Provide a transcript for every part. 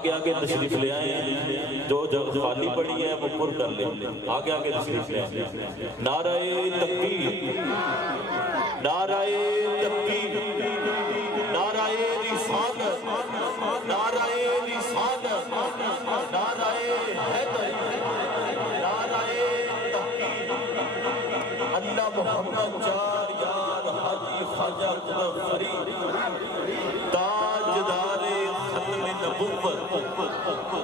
آگے آگے تشریف لے آئیں، جو جگہ خالی پڑی ہے وہ پر کر لیں، آگے آگے تشریف لے آئیں۔ نعرہ تکبیر، نعرہ تکبیر، نعرہ رسالت، نعرہ رسالت، نعرہ حیدر، نعرہ تحقیق، اللہ محمد چار یار حاجی خواجہ قمر فرید، تاجدار ختم نبوت،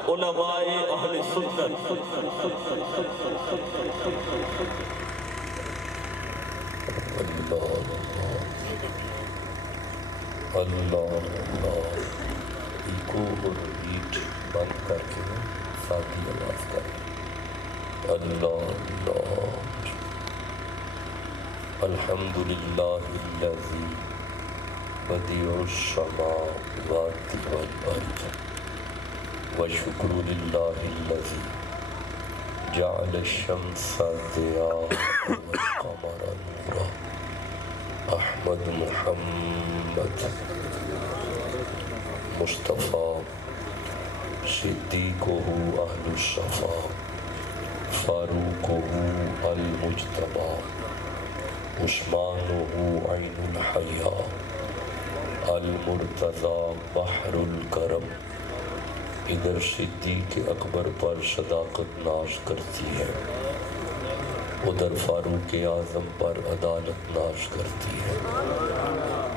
علماء اہل سنت۔ اللہ اللہ ایکو اور ریٹ بند کر کے ساتھی آواز کریں۔ اللہ اللہ الحمدللہ الذی بدیع السماوات والارض وشکر للہ الذی جعل الشمس ضیاء والقمر نورا۔ احمد محمد مصطفیٰ صدیقہ اہل الصفا فاروقہ المجتبیٰ عثمانہ عین الحیاء المرتضیٰ بحر الکرم۔ ادھر صدیق اکبر پر صداقت ناز کرتی ہے، ادھر فاروق اعظم پر عدالت ناز کرتی ہے،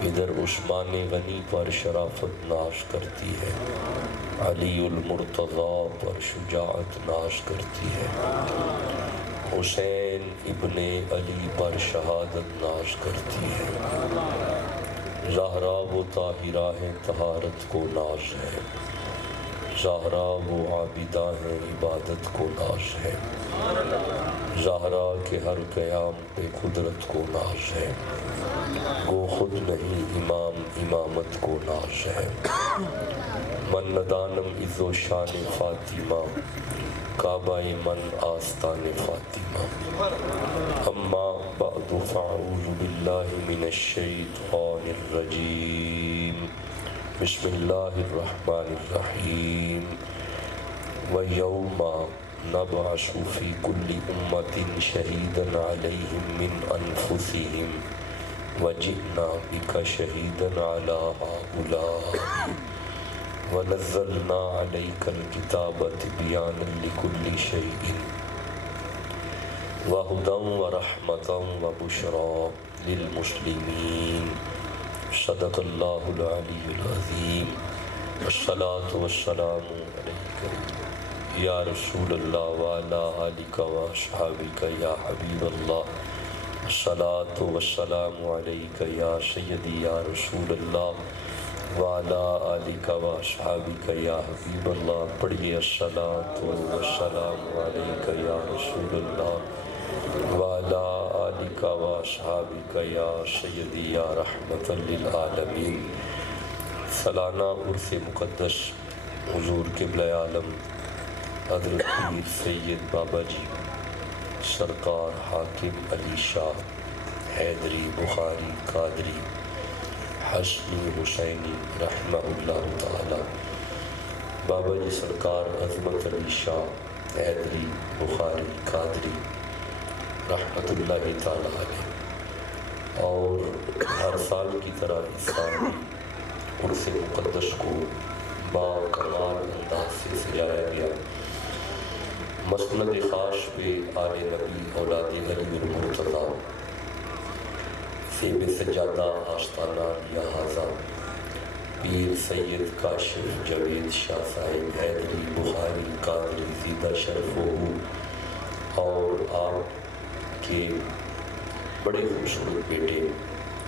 ادھر عثمان غنی پر شرافت ناز کرتی ہے، علی المرتضیٰ پر شجاعت ناز کرتی ہے، حسین ابن علی پر شہادت ناز کرتی ہے، زہرا و طاہرہ ہے طہارت کو ناز ہے، زہرا و عابدہ ہے عبادت کو ناز ہے، زہرا کے ہر قیام پہ قدرت کو ناز ہے، گو خود نہیں امام امامت کو ناز ہے۔ من ندانم عز و شان فاطمہ کعبہ من آستان فاطمہ۔ اما بعد فاعوذ باللہ من الشیطان الرجیم، بسم اللہ الرحمن الرحیم۔ وَيَوْمَ نَبْعَثُ فِي كُلِّ أُمَّةٍ شَهِيدًا عَلَيْهِمْ مِنْ أَنفُسِهِمْ وَجِئْنَا بِكَ شَهِيدًا عَلَى هَؤُلَاءِ وَنَزَّلْنَا عَلَيْكَ الْكِتَابَ تِبْيَانًا لِكُلِّ شَيْءٍ وَهُدًى وَرَحْمَةً وَبُشْرَى لِلْمُسْلِمِينَ۔ صدق اللہ العلی العظیم۔ والصلاة والسلام علیکہ یا رسول اللہ وعلا آلکہ واصحابکہ یا حبیب اللہ۔ الصلاة والسلام علیکہ یا سیدی یا رسول اللہ وعلا آلکہ واصحابکہ یا حبیب اللہ۔ پڑھیے الصلاة والسلام علیکہ یا رسول اللہ وعلا آلکہ واصحابکہ یا سیدی یا رحمت للعالمین۔ سالانہ عرس مقدس حضور قبلہ عالم حضرت پیر سید بابا جی سرکار حاکم علی شاہ حیدری بخاری قادری حسنی حسینی رحمہ اللہ تعالی، بابا جی سرکار عظمت علی شاہ حیدری بخاری قادری رحمت اللہ تعالی علیہ۔ اور ہر سال کی طرح اس سال بھی عرس مقدس کو با کمال انداز سے سجایا گیا۔ مسند خاص پہ آل نبی اولاد علی المرتضیٰ سے بے سجادہ آستانہ لیا حاضہ پیر سید کاشف جوید شاہ صاحب حیدری بخاری قادری زیدہ شرف ہو، اور آپ کے بڑے خوبصورت بیٹے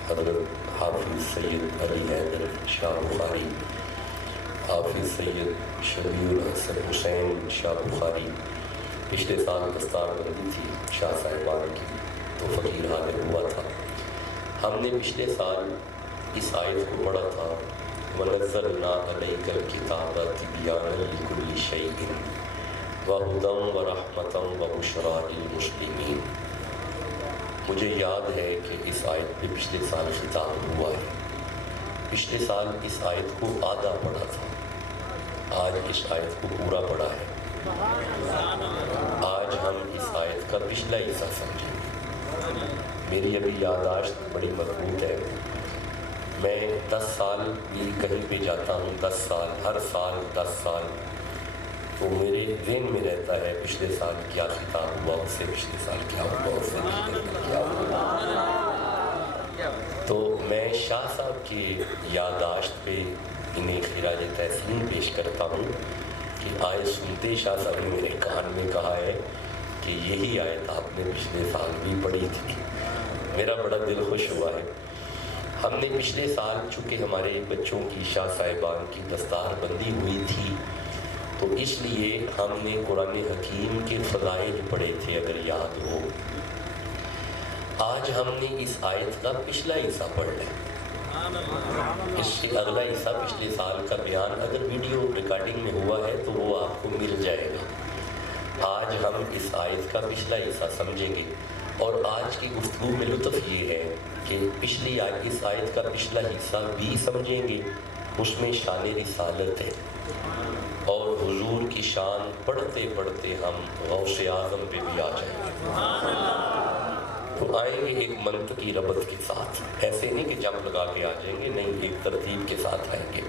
حضرت حافظ سید علی حیدر شاہ بخاری، حافظ سید شبیع الحسن حسین شاہ بخاری۔ پچھلے سال دستار بندی تھی شاہ صاحبان کی تو فقیر حاضر ہوا تھا۔ ہم نے پچھلے سال اس آیت کو پڑھا تھا، وَنَزَّلْنَا عَلَيْكَ الْكِتَابَ تِبْيَانًا لِكُلِّ شَيْءٍ وَهُدًى وَرَحْمَةً وَبُشْرَى لِلْمُسْلِمِينَ۔ مجھے یاد ہے کہ اس آیت پہ پچھلے سال خطاب ہوا ہے۔ پچھلے سال اس آیت کو آدھا پڑھا تھا، آج اس آیت کو پورا پڑھا ہے، آج ہم اس آیت کا پچھلا حصہ سمجھیں۔ میری ابھی یادداشت بڑی مضبوط ہے، میں 10 سال بھی کہیں پہ جاتا ہوں، 10 سال، ہر سال 10 سال، تو میرے ذہن میں رہتا ہے پچھلے سال کیا خطاب ہوا، اس سے پچھلے سال کیا ہوا، اس سے پچھلے سال کیا ہوا۔ تو میں شاہ صاحب کی یادداشت پہ انہیں خراج تحسین پیش کرتا ہوں کہ آیت سنتے شاہ صاحب نے میرے کان میں کہا ہے کہ یہی آیت آپ نے پچھلے سال بھی پڑھی تھی۔ میرا بڑا دل خوش ہوا ہے۔ ہم نے پچھلے سال چونکہ ہمارے بچوں کی شاہ صاحبان کی دستار بندی ہوئی تھی، تو اس لیے ہم نے قرآن حکیم کے فضائل پڑھے تھے، اگر یاد ہو۔ آج ہم نے اس آیت کا پچھلا حصہ پڑھ لیا، اس سے اگلا حصہ پچھلے سال کا بیان اگر ویڈیو ریکارڈنگ میں ہوا ہے تو وہ آپ کو مل جائے گا۔ آج ہم اس آیت کا پچھلا حصہ سمجھیں گے، اور آج کی گفتگو میں لطف یہ ہے کہ پچھلی اس آیت کا پچھلا حصہ بھی سمجھیں گے، اس میں شان رسالت ہے، اور حضور کی شان پڑھتے پڑھتے ہم غوث اعظم پہ بھی آ جائیں گے۔ تو آئیں گے ایک منطق کی ربط کے ساتھ، ایسے نہیں کہ جمپ لگا کے آ جائیں گے، نہیں، ایک ترتیب کے ساتھ آئیں گے۔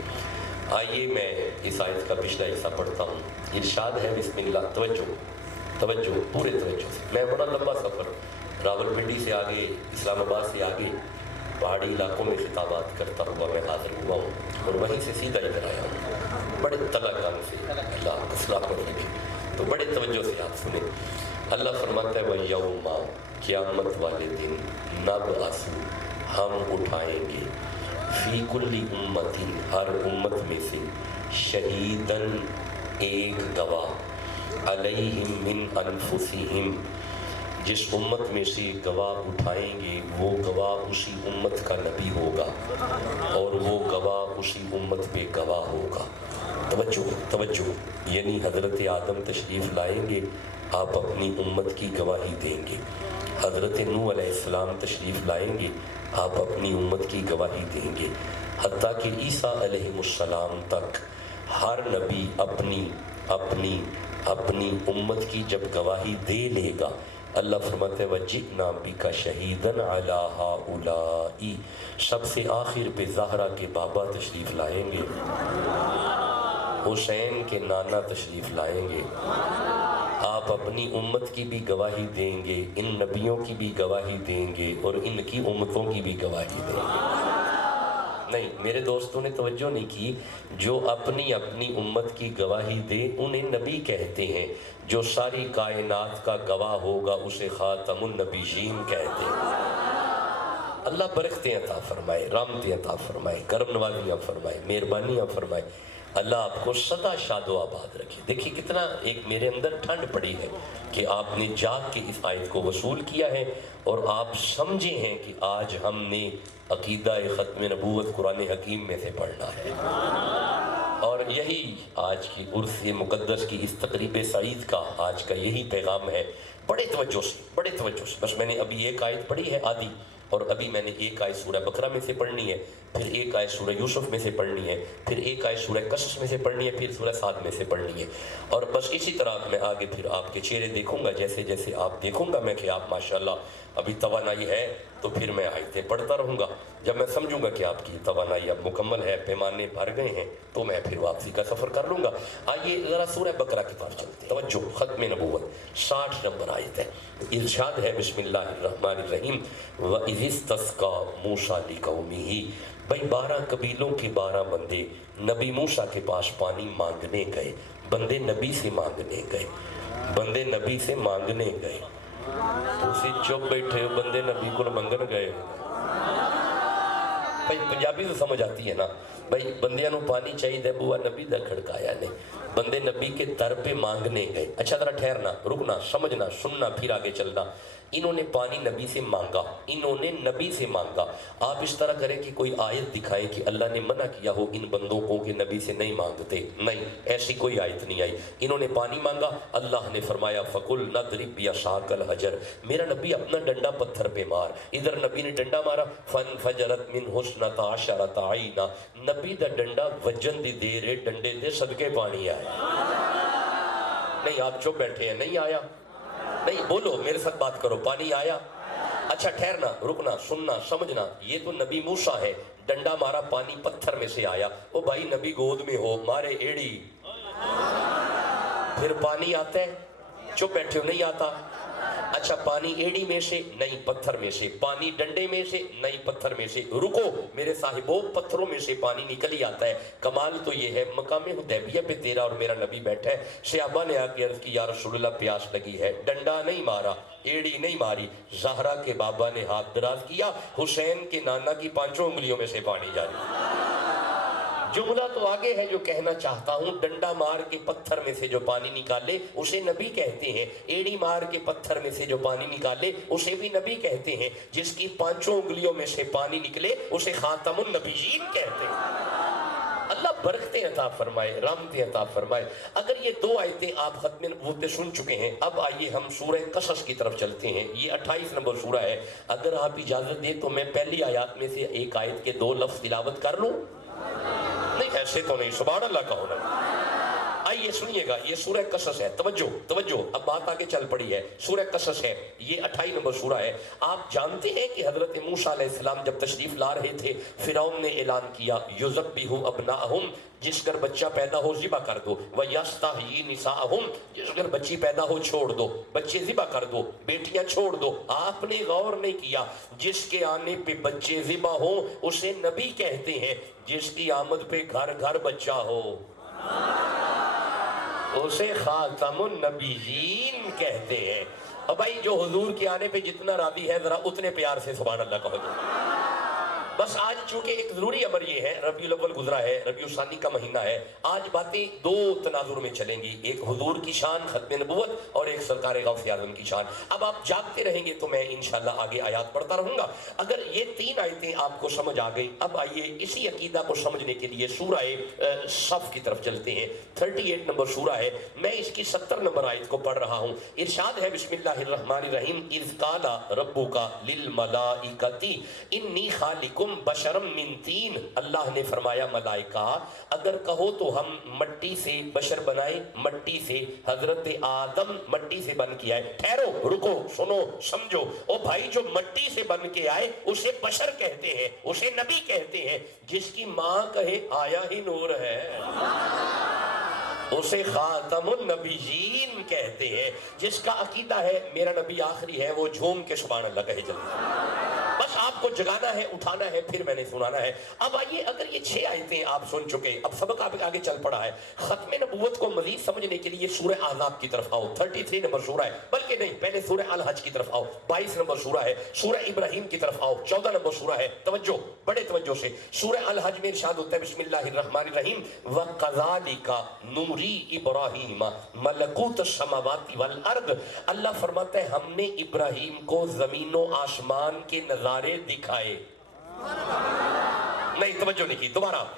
آئیے میں اس آیت کا پچھلا حصہ پڑھتا ہوں۔ ارشاد ہے، بسم اللہ، توجہ توجہ، پورے توجہ سے۔ میں بڑا لمبا سفر راول پنڈی سے آگے، اسلام آباد سے آگے پہاڑی علاقوں میں خطابات کرتا ہوا میں حاضر ہوا ہوں، اور وہیں سے سیدھا ادھر آیا ہوں، بڑے تلقان سے، اللہ اصلاح کر لگے، تو بڑے توجہ سے آپ سنیں۔ اللہ فرماتا ہے، وَيَوْمَ، قیامت والے دن، نَبْعَثُ، ہم اٹھائیں گے، فی کل امت، ہر امت میں سے، شہیدن، ایک گواہ، علیہم من انفسہم، جس امت میں سے گواہ اٹھائیں گے وہ گواہ اسی امت کا نبی ہوگا، اور وہ گواہ اسی امت پہ گواہ ہوگا۔ توجہ توجہ، یعنی حضرت آدم تشریف لائیں گے، آپ اپنی امت کی گواہی دیں گے۔ حضرت نوح علیہ السلام تشریف لائیں گے، آپ اپنی امت کی گواہی دیں گے، حتیٰ کہ عیسیٰ علیہ السلام تک ہر نبی اپنی امت کی جب گواہی دے لے گا، اللہ فرماتے ہیں، وَجِئْنَا بِكَ شَهِيدًا عَلَىٰ هَٰؤُلَاءِ، سب سے آخر پہ زہرا کے بابا تشریف لائیں گے، حسین کے نانا تشریف لائیں گے، آپ اپنی امت کی بھی گواہی دیں گے، ان نبیوں کی بھی گواہی دیں گے، اور ان کی امتوں کی بھی گواہی دیں گے۔ نہیں، میرے دوستوں نے توجہ نہیں کی، جو اپنی امت کی گواہی دے انہیں نبی کہتے ہیں، جو ساری کائنات کا گواہ ہوگا اسے خاتم النبیین کہتے ہیں۔ اللہ برکتیں عطا فرمائے، رحمتیں عطا فرمائے، کرم نوازیاں فرمائے، مہربانیاں فرمائے، اللہ آپ کو سدا شاد و آباد رکھے۔ دیکھیے کتنا ایک میرے اندر ٹھنڈ پڑی ہے کہ آپ نے جاگ کے اس آیت کو وصول کیا ہے، اور آپ سمجھے ہیں کہ آج ہم نے عقیدہ ختم نبوت قرآن حکیم میں سے پڑھنا ہے، اور یہی آج کی عرس مقدس کی اس تقریب سعید کا آج کا یہی پیغام ہے۔ بڑے توجہ سے، بس میں نے ابھی ایک آیت پڑھی ہے آدھی، اور ابھی میں نے ایک آیت سورہ بقرہ میں سے پڑھنی ہے، پھر ایک آیت سورہ یوسف میں سے پڑھنی ہے، پھر ایک آیت سورہ قصص میں سے پڑھنی ہے، پھر سورہ صاد میں سے پڑھنی ہے، اور بس اسی طرح میں آگے پھر آپ کے چہرے دیکھوں گا، جیسے جیسے آپ دیکھوں گا میں کہ آپ ماشاءاللہ ابھی توانائی ہے، تو پھر میں آیتیں پڑھتا رہوں گا۔ جب میں سمجھوں گا کہ آپ کی توانائی اب مکمل ہے، پیمانے بھر گئے ہیں، تو میں پھر واپسی کا سفر کر لوں گا۔ آئیے ذرا سورہ بقرہ کی طرف چلتے ہیں۔ توجہ، ختم نبوت 60 نمبر آیت ہے۔ ارشاد ہے، بسم اللہ الرحمن الرحیم، وَإِذِ اسْتَسْقَىٰ مُوسَىٰ لِقَوْمِهِ، بھئی 12 قبیلوں کے 12 بندے نبی موسیٰ کے پاس پانی مانگنے گئے، بندے نبی سے مانگنے گئے، تو اسی چپ بیٹھے بندے نبی کو منگن گئے۔ بھئی پنجابی تو سمجھ آتی ہے نا، بھئی بندیاں نو پانی چاہیے دے، بوا نبی دا کھڑکایا نے، بندے نبی کے در پہ مانگنے گئے۔ اچھا ذرا ٹھہرنا، رکنا، سمجھنا، سننا، پھر آگے چلنا۔ انہوں نے پانی نبی سے مانگا، انہوں نے نبی سے مانگا۔ آپ اس طرح کریں کہ کوئی آیت دکھائے کہ اللہ نے منع کیا ہو ان بندوں کو کہ نبی سے نہیں مانگتے، نہیں، ایسی کوئی آیت نہیں آئی۔ انہوں نے پانی مانگا، اللہ نے فرمایا فَقُلْ نَضْرِبْ بِعَصَاكَ الْحَجَرَ، میرا نبی اپنا ڈنڈا پتھر پہ مار۔ ادھر نبی نے ڈنڈا مارا، فَانْفَجَرَتْ مِنْهُ اثْنَتَا عَشَرَةَ عَيْنًا، نبی دا ڈنڈا وجن دی دیر ڈنڈے دے صدقے پانی آیا۔ نہیں آپ چپ بیٹھے ہیں، نہیں آیا؟ نہیں بولو، میرے ساتھ بات کرو، پانی آیا؟ اچھا ٹھہرنا، رکنا، سننا، سمجھنا، یہ تو نبی موسیٰ ہے، ڈنڈا مارا پانی پتھر میں سے آیا۔ او بھائی نبی گود میں ہو، مارے ایڑی، پھر پانی آتا ہے؟ چپ بیٹھے ہو، نہیں آتا؟ اچھا پانی ایڑی میں سے؟ نہیں، پتھر میں سے۔ پانی ڈنڈے میں سے؟ نہیں، پتھر میں سے۔ رکو میرے صاحبوں، پتھروں میں سے پانی نکل ہی آتا ہے۔ کمال تو یہ ہے مقام حدیبیہ پہ تیرا اور میرا نبی بیٹھا ہے، صحابہ نے آ کے عرض کی یا رسول اللہ پیاس لگی ہے، ڈنڈا نہیں مارا، ایڑی نہیں ماری، زہرا کے بابا نے ہاتھ دراز کیا، حسین کے نانا کی 5 انگلیوں میں سے پانی جاری۔ جملہ تو آگے ہے جو کہنا چاہتا ہوں، ڈنڈا مار کے پتھر میں سے جو پانی نکالے اسے نبی کہتے ہیں، ایڑی مار کے پتھر میں سے جو پانی نکالے اسے بھی نبی کہتے ہیں، جس کی 5 انگلیوں میں سے پانی نکلے اسے خاتم النبیین کہتے ہیں۔ اللہ برکتیں عطا فرمائے، رحمتیں عطا فرمائے۔ اگر یہ 2 آیتیں آپ ختم نبوت پہ سن چکے ہیں، اب آئیے ہم سورہ قصص کی طرف چلتے ہیں۔ یہ 28 نمبر سورہ ہے۔ اگر آپ اجازت دیں تو میں پہلی آیات میں سے ایک آیت کے 2 لفظ تلاوت کر لوں؟ نہیں ایسے تو نہیں، سبحان اللہ کا ہونا۔ آئیے سنیے گا، یہ سورہ قصص ہے، توجہ توجہ، اب بات آگے چل پڑی ہے۔ سورہ قصص ہے، یہ 28 نمبر سورہ ہے۔ آپ جانتے ہیں کہ حضرت موسیٰ علیہ السلام جب تشریف لا رہے تھے، فرعون نے اعلان کیا یذبح ابناءہم، جس گھر بچہ پیدا ہو ذبح کر دو، ویستحیی نساءہم، جس گھر بچی پیدا ہو چھوڑ دو، بچے ذبح کر دو، بیٹیاں چھوڑ دو۔ آپ نے غور نہیں کیا، جس کے آنے پہ بچے ذبح ہوں اسے نبی کہتے ہیں، جس کی آمد پہ گھر گھر بچہ ہو اسے خاتم النبیین کہتے ہیں۔ اب بھائی جو حضور کے آنے پہ جتنا راضی ہے ذرا اتنے پیار سے سبحان اللہ کہو۔ بس آج چونکہ ایک ضروری امر یہ ہے، ربیع الاول گزرا ہے، ربیع الثانی کا مہینہ ہے، آج باتیں 2 تناظر میں چلیں گی، ایک حضور کی شان ختم نبوت اور ایک سرکار غوث اعظم کی شان۔ اب آپ جاگتے رہیں گے تو میں انشاءاللہ آگے آیات پڑھتا رہوں گا۔ اگر یہ 3 آیتیں آپ کو سمجھ آ گئی، اب آئیے اسی عقیدہ کو سمجھنے کے لیے سورہ صف کی طرف چلتے ہیں۔ 38 نمبر سورہ ہے، میں اس کی 70 نمبر آیت کو پڑھ رہا ہوں۔ ارشاد ہے بسم اللہ الرحمن الرحیم، اذ قال ربک للملائکۃ انی خالق بشرم من طین، اللہ نے فرمایا ملائکہ اگر کہو تو ہم مٹی سے بشر بنائے، مٹی سے حضرت آدم مٹی سے بن کے آئے۔ ٹھہرو، رکو، سنو، سمجھو، او بھائی جو مٹی سے بن کے آئے اسے بشر کہتے ہیں، اسے نبی کہتے ہیں۔ جس کی ماں کہے آیا ہی نور ہے اسے خاتم النبیین کہتے ہیں۔ جس کا عقیدہ ہے میرا نبی آخری ہے وہ جھوم کے سبحان اللہ کہے جلدی۔ بس آپ کو جگانا ہے، اٹھانا ہے، پھر میں نے سنانا ہے۔ اب آئیے، اگر یہ 6 آیتیں آپ سن چکے، اب سبق آپ آگے چل پڑا ہے۔ ختم نبوت کو مزید سمجھنے کے لیے سورہ احزاب کی طرف آؤ، 33 نمبر سورہ ہے، بلکہ نہیں، پہلے سورہ الحج کی طرف آؤ، 22 نمبر سورہ ہے۔ سورہ ابراہیم کی طرف آؤ، 14 نمبر سورہ ہے۔ توجہ، بڑے توجہ سے، سورہ الحج میں ارشاد ہوتا ہے بسم اللہ الرحمن الرحیم، وَقَذَلِكَ نُورِي ابراہیم ملکوت السماوات والارض، اللہ فرماتا ہے ہم نے ابراہیم کو زمین و آسمان کے نظارے دکھائے۔ نہیں توجہ نہیں کی،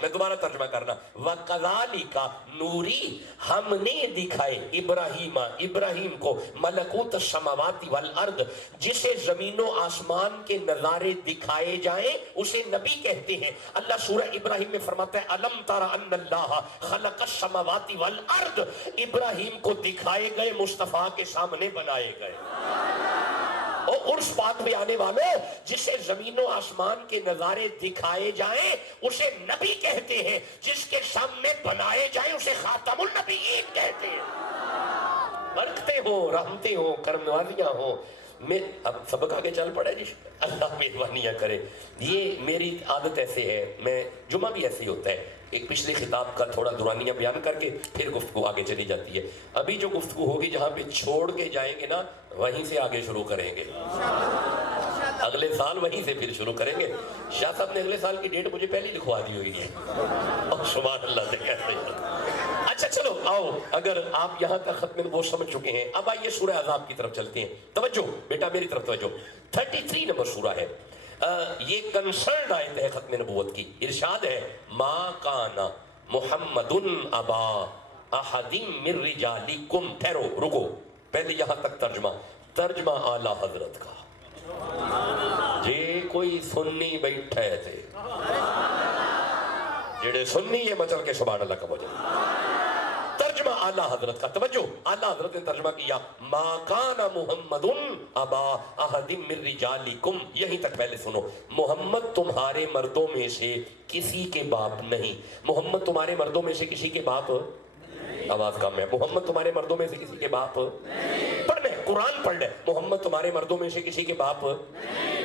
میں دوبارہ ترجمہ کرنا، وَقَذَلِكَ نُورِي، ہم نے دکھائے ابراہیم کو ملکوت السماوات والارض، جسے زمین و آسمان کے نظارے دکھائے جائیں اسے نبی کہتے ہیں۔ اللہ سورہ ابراہیم میں فرماتا ہے الم تر ان اللہ خلق السماوات والارض، ابراہیم کو دکھائے گئے، مصطفیٰ کے سامنے بنائے گئے۔ اور عرس پاک میں آنے والوں، جسے زمین و آسمان کے نظارے دکھائے جائیں اسے نبی کہتے ہیں، جس کے سامنے بنائے جائیں اسے خاتم النبیین کہتے ہیں۔ برکتیں ہوں، رحمتیں ہوں، کرم نوازیاں ہوں۔ میں اب سبق آگے چل پڑا جی، اللہ مہربانیاں کرے۔ یہ میری عادت ایسے ہے، میں جمعہ بھی ایسے ہی ہوتا ہے، ایک پچھلے خطاب کا تھوڑا دورانیہ بیان کر کے پھر گفتگو آگے چلی جاتی ہے۔ ابھی جو گفتگو ہوگی جہاں پہ چھوڑ کے جائیں گے نا وہیں سے آگے شروع کریں گے، اگلے سال وہیں سے پھر شروع کریں گے۔ شاہ صاحب نے اگلے سال کی ڈیٹ مجھے پہلے لکھوا دی ہوئی ہے، اور سبحان اللہ سے کہتے ہیں۔ اچھا اچھا چلو آؤ، اگر آپ یہاں تک ختم نبوت سمجھ چکے ہیں، اب آئیے سورہ احزاب کی طرف چلتے ہیں. توجہ بیٹا میری طرف توجہ. 33 نمبر سورہ ہے. یہ کنسرنڈ آیت ہے ختم نبوت کی. ارشاد ہے ما کان محمد ابا احد من رجالکم. ٹھہرو رکو، پہلے یہاں تک ترجمہ اعلی حضرت کا. جی کوئی سنی بیٹھے تھے جڑے سنی یہ مچل کے سبحان اللہ کا وجہ. ترجمہ اعلی حضرت کا. توجہ، اعلی حضرت نے ترجمہ کیا ما کان محمد ابا احد من رجالکم. یہیں تک پہلے سنو. محمد تمہارے مردوں میں سے کسی کے باپ نہیں. محمد تمہارے مردوں میں سے کسی کے باپ، آواز کم ہے، محمد تمہارے مردوں میں سے کسی کے باپ. پڑھ لیں قرآن پڑھ لیں. محمد تمہارے مردوں میں سے کسی کے باپ.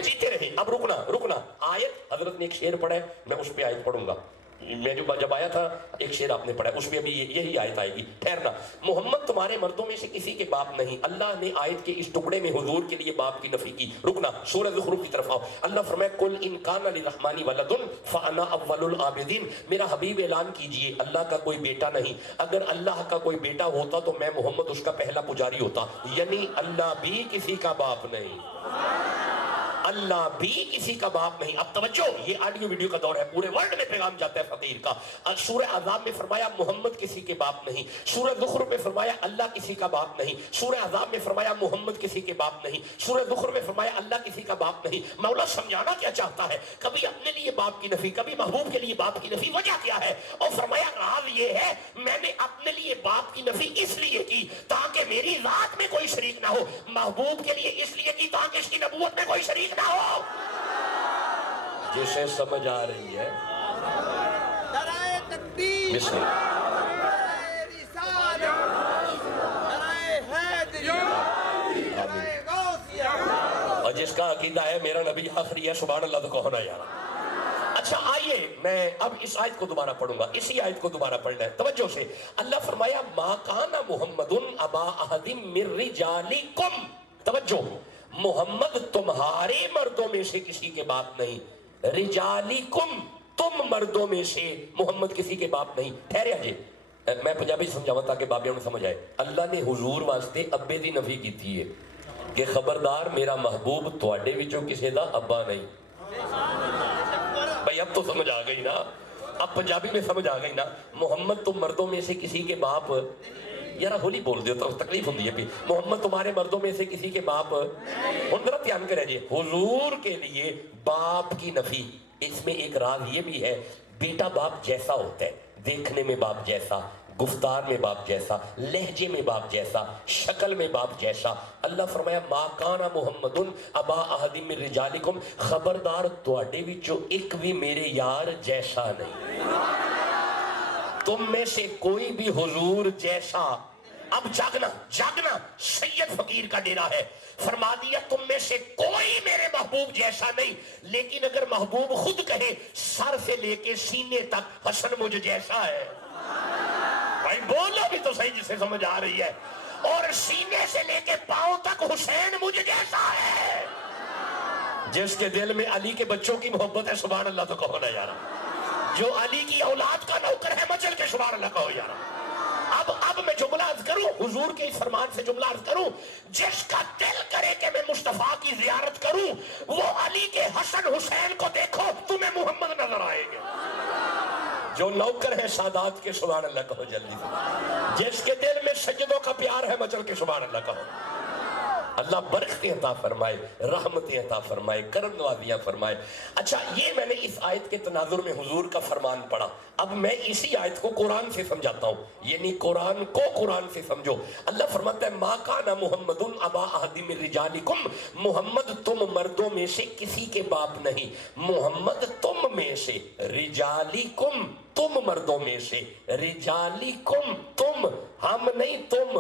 جیتے رہے. اب رکنا آیت حضرت نے ایک شعر پڑھا ہے، میں اس پہ آیت پڑھوں گا. میں جب آیا تھا ایک شعر آپ نے پڑھا ہے، اس میں ابھی یہی آیت آئے گی. ٹھہرنا. محمد تمہارے مردوں میں سے کسی کے باپ نہیں. اللہ نے آیت کے اس ٹکڑے میں حضور کے لیے باپ کی نفی کی. رکنا سورہ زخرف کی طرف آؤ. اللہ فرمائے قل ان کان للرحمن ولد فانا اول العابدین. میرا حبیب اعلان کیجئے اللہ کا کوئی بیٹا نہیں. اگر اللہ کا کوئی بیٹا ہوتا تو میں محمد اس کا پہلا پجاری ہوتا. یعنی اللہ بھی کسی کا باپ نہیں. اللہ بھی کسی کا باپ نہیں. اب توجہ، یہ آڈیو ویڈیو کا دور ہے، پورے ورلڈ میں پیغام جاتا ہے فقیر کا. سورہ احزاب میں فرمایا محمد کسی کے باپ نہیں. سورہ زخرف میں فرمایا اللہ کسی کا باپ نہیں. سورہ احزاب میں فرمایا محمد کسی کے باپ نہیں. سورہ زخرف میں فرمایا اللہ کسی کا باپ نہیں. مولا سمجھانا کیا چاہتا ہے؟ کبھی اپنے لیے باپ کی نفی، کبھی محبوب کے لیے باپ کی نفی. وجہ کیا ہے؟ اور فرمایا راز یہ ہے میں نے اپنے لیے باپ کی نفی اس لیے کی تاکہ میری ذات میں کوئی شریک نہ ہو. محبوب کے لیے اس لیے کی تاکہ اس کی نبوت میں کوئی شریک نہ ہو. جسے سمجھ آ رہی ہے بسم اور جس کا عقیدہ ہے میرا نبی آخری ہے، سبحان اللہ تو کہو نا یار. اچھا آئیے میں اب اس آیت کو دوبارہ پڑھوں گا. اسی آیت کو دوبارہ پڑھنا ہے توجہ سے. اللہ فرمایا ما کان محمد ابا احد من رجالکم. توجہ، محمد تمہارے مردوں میں سے کسی کے باپ نہیں. رجالکم، تم مردوں میں سے محمد کسی کے باپ نہیں. ٹھہرے جی، میں پنجابی سمجھاؤں تاکہ بابیوں نے سمجھ آئے. اللہ نے حضور واسطے ابے دی نفی کی تھی ہے کہ خبردار میرا محبوب تواڈے وچوں کسی دا ابا نہیں. بھائی اب تو سمجھ آ گئی نا، اب پنجابی میں سمجھ آ گئی نا. محمد تم مردوں میں سے کسی کے باپ، یار ہولی بول دیو تو تکلیف ہوندی ہے. محمد تمہارے مردوں میں سے کسی کے باپ. ہن ذرا دھیان کرے جی، حضور کے لیے باپ کی نفی. اس میں ایک راز یہ بھی ہے، بیٹا باپ جیسا ہوتا ہے، دیکھنے میں باپ جیسا، گفتار میں باپ جیسا، لہجے میں باپ جیسا، شکل میں باپ جیسا. اللہ فرمایا ما کان محمد ابا احد من رجالکم. خبردار تواڈے وچوں ایک بھی میرے یار جیسا نہیں. تم میں سے کوئی بھی حضور جیسا. اب جاگنا سید فقیر کا ڈیرا ہے. فرما دیا تم میں سے کوئی میرے محبوب جیسا نہیں. لیکن اگر محبوب خود کہے سر سے لے کے سینے تک حسن مجھ جیسا ہے. بھائی بولو بھی تو صحیح جسے سمجھ آ رہی ہے. اور سینے سے لے کے پاؤں تک حسین مجھ جیسا ہے. جس کے دل میں علی کے بچوں کی محبت ہے سبحان اللہ تو کہو نا یارا. جو علی کی اولاد کا نوکر ہے مچل کے سبحان اللہ کہو یارا. اب میں جملہ عرض کروں، حضور کے اس فرمان سے جملہ عرض کروں، جس کا دل کرے کہ میں مصطفیٰ کی زیارت کروں وہ علی کے حسن حسین کو دیکھو تمہیں محمد نظر آئے گے. جو نوکر ہے سادات کے سبحان اللہ کہو جلدی سے. جس کے دل میں سجدوں کا پیار ہے مچل کے سبحان اللہ کہو. اللہ برکتیں عطا فرمائے، رحمتیں عطا فرمائے، کرم نوازیاں فرمائے. اچھا یہ میں نے اس آیت کے تناظر میں حضور کا فرمان پڑھا. اب میں اسی آیت کو قرآن سے سمجھاتا ہوں، یعنی قرآن کو قرآن سے سمجھو. اللہ فرماتا ہے ما کان محمد ابا احد من رجالکم. محمد تم مردوں میں سے کسی کے باپ نہیں. محمد تم میں سے، رجالکم تم مردوں میں سے، رجالکم تم، ہم نہیں تم.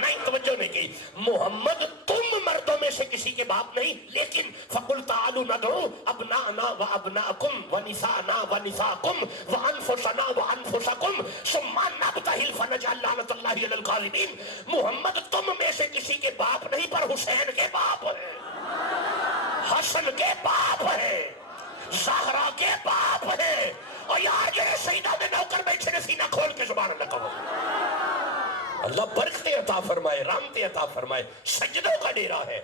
نہیں توجہ نہیں کی. محمد تم مردوں میں سے کسی کے باپ نہیں. لیکن فَقُلْ تَعَالُوا نَدْعُوا أَبْنَاءَنَا وَأَبْنَاءَكُمْ وَنِسَاءَنَا وَنِسَاءَكُمْ وَأَنفُسَنَا وَأَنفُسَكُمْ ثُمَّ نَبْتَهِلْ فَنَجْعَلْ لَعْنَةَ اللَّهِ عَلَى الْكَاذِبِينَ. محمد تم میں سے کسی کے باپ نہیں پر حسین کے باپ ہے، حسن کے باپ ہے، زہرا کے باپ ہے. اور یار جڑے شہیداں دے نوکر بیٹھے بیٹھے نے سینہ کھول کے سبحان اللہ کہو. اللہ برکتیں عطا فرمائے, رحمتیں عطا فرمائے. سجدوں کا ڈیرا ہے,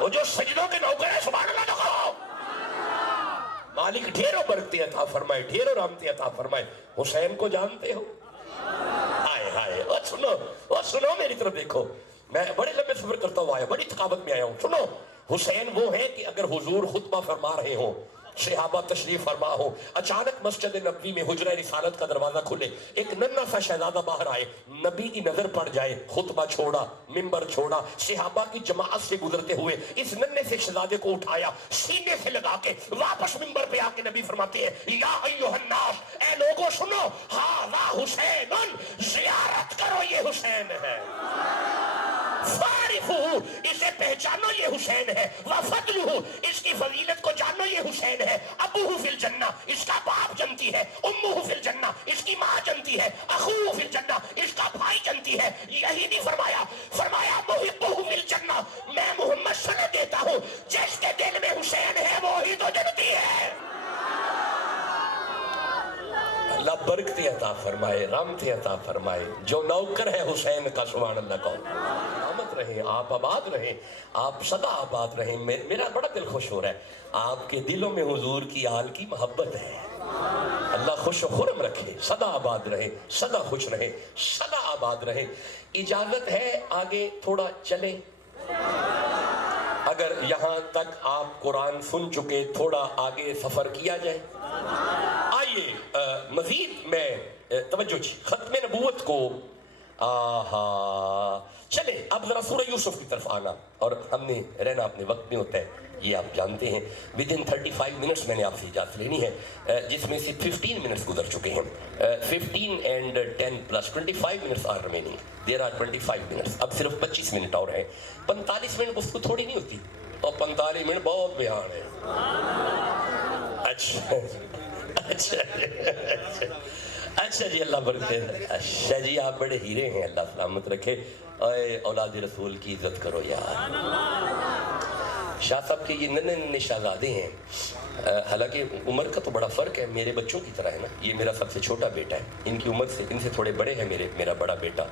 وہ جو سجدوں کے نوکر ہے سبحان اللہ کہو. مالک ڈھیروں برکتیں عطا فرمائے, ڈھیروں رحمتیں عطا فرمائے. حسین کو جانتے ہو؟ ہائے ہائے, اور سنو میری طرف دیکھو. میں بڑے لمبے سفر کرتا ہوں آیا, بڑی ثقافت میں آیا ہوں. سنو, حسین وہ ہے کہ اگر حضور خطبہ فرما رہے ہوں, صحابہ تشریف فرما ہو, اچانک مسجد نبوی میں حجرہ رسالت کا دروازہ کھلے, ایک ننھا سا شہزادہ باہر آئے, نبی کی نظر پڑ جائے, خطبہ چھوڑا, منبر چھوڑا, صحابہ کی جماعت سے گزرتے ہوئے اس ننھے سے شہزادے کو اٹھایا, سینے سے لگا کے واپس منبر پہ آ کے نبی فرماتے ہیں یا ایھا الناس, اے لوگوں سنو, ھذا حسین, زیارت کرو یہ حسین ہے. فارفو, اسے پہچانو یہ حسین ہے. وفضلہ, اس کی فضیلت کو جانو یہ حسین ہے. ابوہ فی الجنہ, اس کا باپ جنتی ہے. امہ فی الجنہ, اس کی ماں جنتی ہے. اخوہ فی الجنہ, اس کا بھائی جنتی ہے. یہی نہیں فرمایا, فرمایا محبہ فی الجنہ, میں محمد صلی دیتا ہوں جس کے دل میں حسین ہے وہی تو جنتی ہے. اللہ برکت عطا فرمائے, رحمت عطا فرمائے. جو نوکر ہے حسین کا سبحان اللہ کو سلامت رہیں, آپ آباد رہیں, آپ سدا آباد رہیں. میرا بڑا دل خوش ہو رہا ہے, آپ کے دلوں میں حضور کی آل کی محبت ہے. اللہ خوش و خرم رکھے, سدا آباد رہے, سدا خوش رہے, سدا آباد رہے. اجازت ہے آگے تھوڑا چلیں؟ اگر یہاں تک آپ قرآن سن چکے, تھوڑا آگے سفر کیا جائے. آئیے مزید میں توجہ جی, ختم نبوت کو چلے اب ذرا سورہ یوسف کی طرف آنا. اور ہم نے رہنا اپنے وقت میں ہوتا ہے, یہ آپ جانتے ہیں. ودن 35 منٹس میں نے آپ سے اجازت لینی ہے, جس میں سے 15 منٹس گزر چکے ہیں. 15 and 10 plus 25 minutes are remaining. There are 25 minutes. اب صرف 25 منٹ اور ہیں. 45 منٹ اس کو تھوڑی نہیں ہوتی, اور 45 منٹ بہت بیان ہے. اچھا جی, اللہ برکت. اچھا جی, آپ بڑے ہیرے ہیں, اللہ سلامت رکھے. اے اولاد رسول کی عزت کرو یار. شاہ صاحب کے یہ ننھے شہزادے ہیں, حالانکہ عمر کا تو بڑا فرق ہے, میرے بچوں کی طرح ہے نا. یہ میرا سب سے چھوٹا بیٹا ہے, ان کی عمر سے ان سے تھوڑے بڑے ہیں میرا بڑا بیٹا.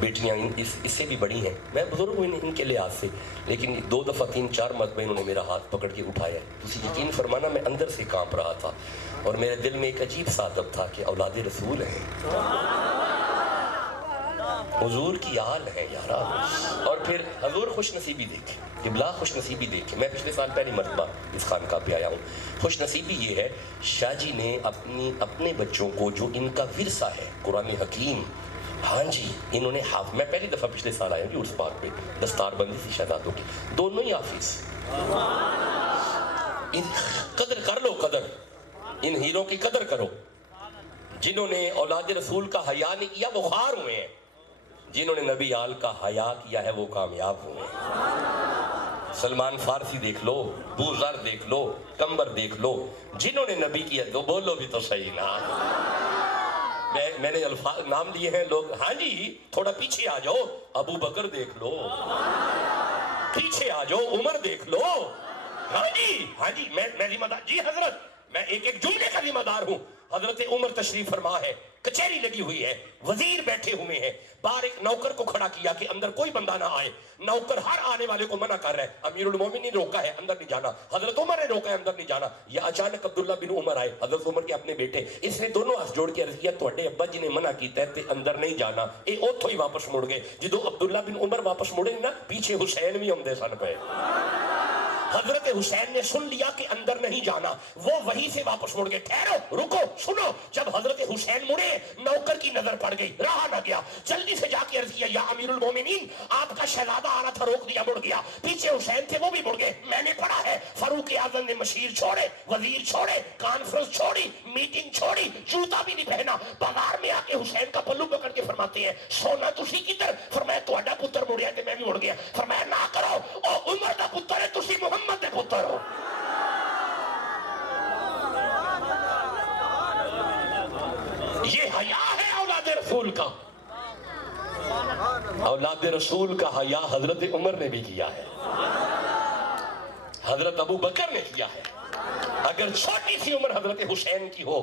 بیٹیاں اس سے بھی بڑی ہیں. میں بزرگ ہوں ان کے لحاظ سے, لیکن 2 دفعہ 3-4 مرتبہ انہوں نے میرا ہاتھ پکڑ کے اٹھایا. تسی یقین فرمانا, میں اندر سے کانپ رہا تھا, اور میرے دل میں ایک عجیب سا ادب تھا کہ اولاد رسول ہیں, حضور کی آل ہے یارا. اور پھر حضور خوش نصیبی دیکھے, قبلہ خوش نصیبی دیکھے. میں پچھلے سال پہلی مرتبہ اس خانقاہ پہ آیا ہوں. خوش نصیبی یہ ہے, شاہ جی نے اپنے بچوں کو جو ان کا ورثہ ہے قرآن حکیم, ہاں جی, انہوں نے میں پہلی دفعہ پچھلے سال آیا ہوں عرس پاک پہ, دستار بندی تھی شہزادوں کی, دونوں ہی حافظ. قدر کر لو, قدر, ان ہیروں کی قدر کرو. جنہوں نے اولاد رسول کا حیا نہیں کیا وہ خوار ہوئے ہیں, جنہوں نے نبی آل کا حیا کیا ہے وہ کامیاب ہوئے ہیں. سلمان فارسی دیکھ لو, بو ذر دیکھ لو, کمبر دیکھ لو, جنہوں نے نبی کیا. تو بولو بھی تو صحیح نا. میں نے الفاظ نام لیے ہیں لوگ, ہاں جی تھوڑا پیچھے آ جاؤ, ابو بکر دیکھ لو, پیچھے آ جاؤ, عمر دیکھ لو. ہاں جی میں ذمہ دار جی حضرت, میں ایک جملے کا ذمہ دار ہوں. حضرت عمر تشریف فرما ہے, کچہری لگی ہوئی ہے, وزیر بیٹھے ہوئے ہیں, باہر ایک نوکر کو کھڑا کیا کہ اندر کوئی بندہ نہ آئے. نوکر ہر آنے والے کو منع کر رہا ہے. امیر المومنین نے روکا ہے اندر نہیں جانا, حضرت عمر نے روکا ہے اندر نہیں جانا. یہ اچانک عبداللہ بن عمر آئے, حضرت عمر کے اپنے بیٹے. اس نے دونوں ہاتھ جوڑ کے عرض کیا, تواڈے ابا جی نے منع کیتا ہے تے اندر نہیں جانا. اے اوتھوں ہی واپس مڑ گئے. جدوں عبداللہ بن عمر واپس مڑے نا, پیچھے حسین بھی آندے سن پے. حضرت حسین نے سن لیا کہ اندر نہیں جانا, وہ وہیں سے واپس مڑ گئے. ٹھہرو, رکو, سنو. جب حضرت حسین مڑے, نوکر کی نظر پڑ گئی, رہا نہ گیا, جلدی سے جا کے عرض کیا, یا امیر المومنین, آپ کا شہزادہ آنا تھا, روک دیا, مڑ گیا. پیچھے حسین تھے, وہ بھی مڑ گئے. میں نے پڑھا ہے فاروق اعظم نے مشیر چھوڑے, وزیر چھوڑے, کانفرنس چھوڑی, میٹنگ چھوڑی, جوتا بھی نہیں پہنا, بازار میں آ کے حسین کا پلو پکڑ کے فرماتے ہیں, سونا تسی کدھر؟ فرمایا تہاڈا پتر مڑیا تے میں بھی مڑ گیا. فرمایا نہ کرو, او عمر دا پتر ہے, تسی محمد دے پتر ہو. یہ حیا ہے اولاد رسول کا. اولاد رسول کا حیا حضرت عمر نے بھی کیا ہے, حضرت ابو بکر نے کیا ہے. اگر چھوٹی سی عمر حضرت حسین کی ہو,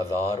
1000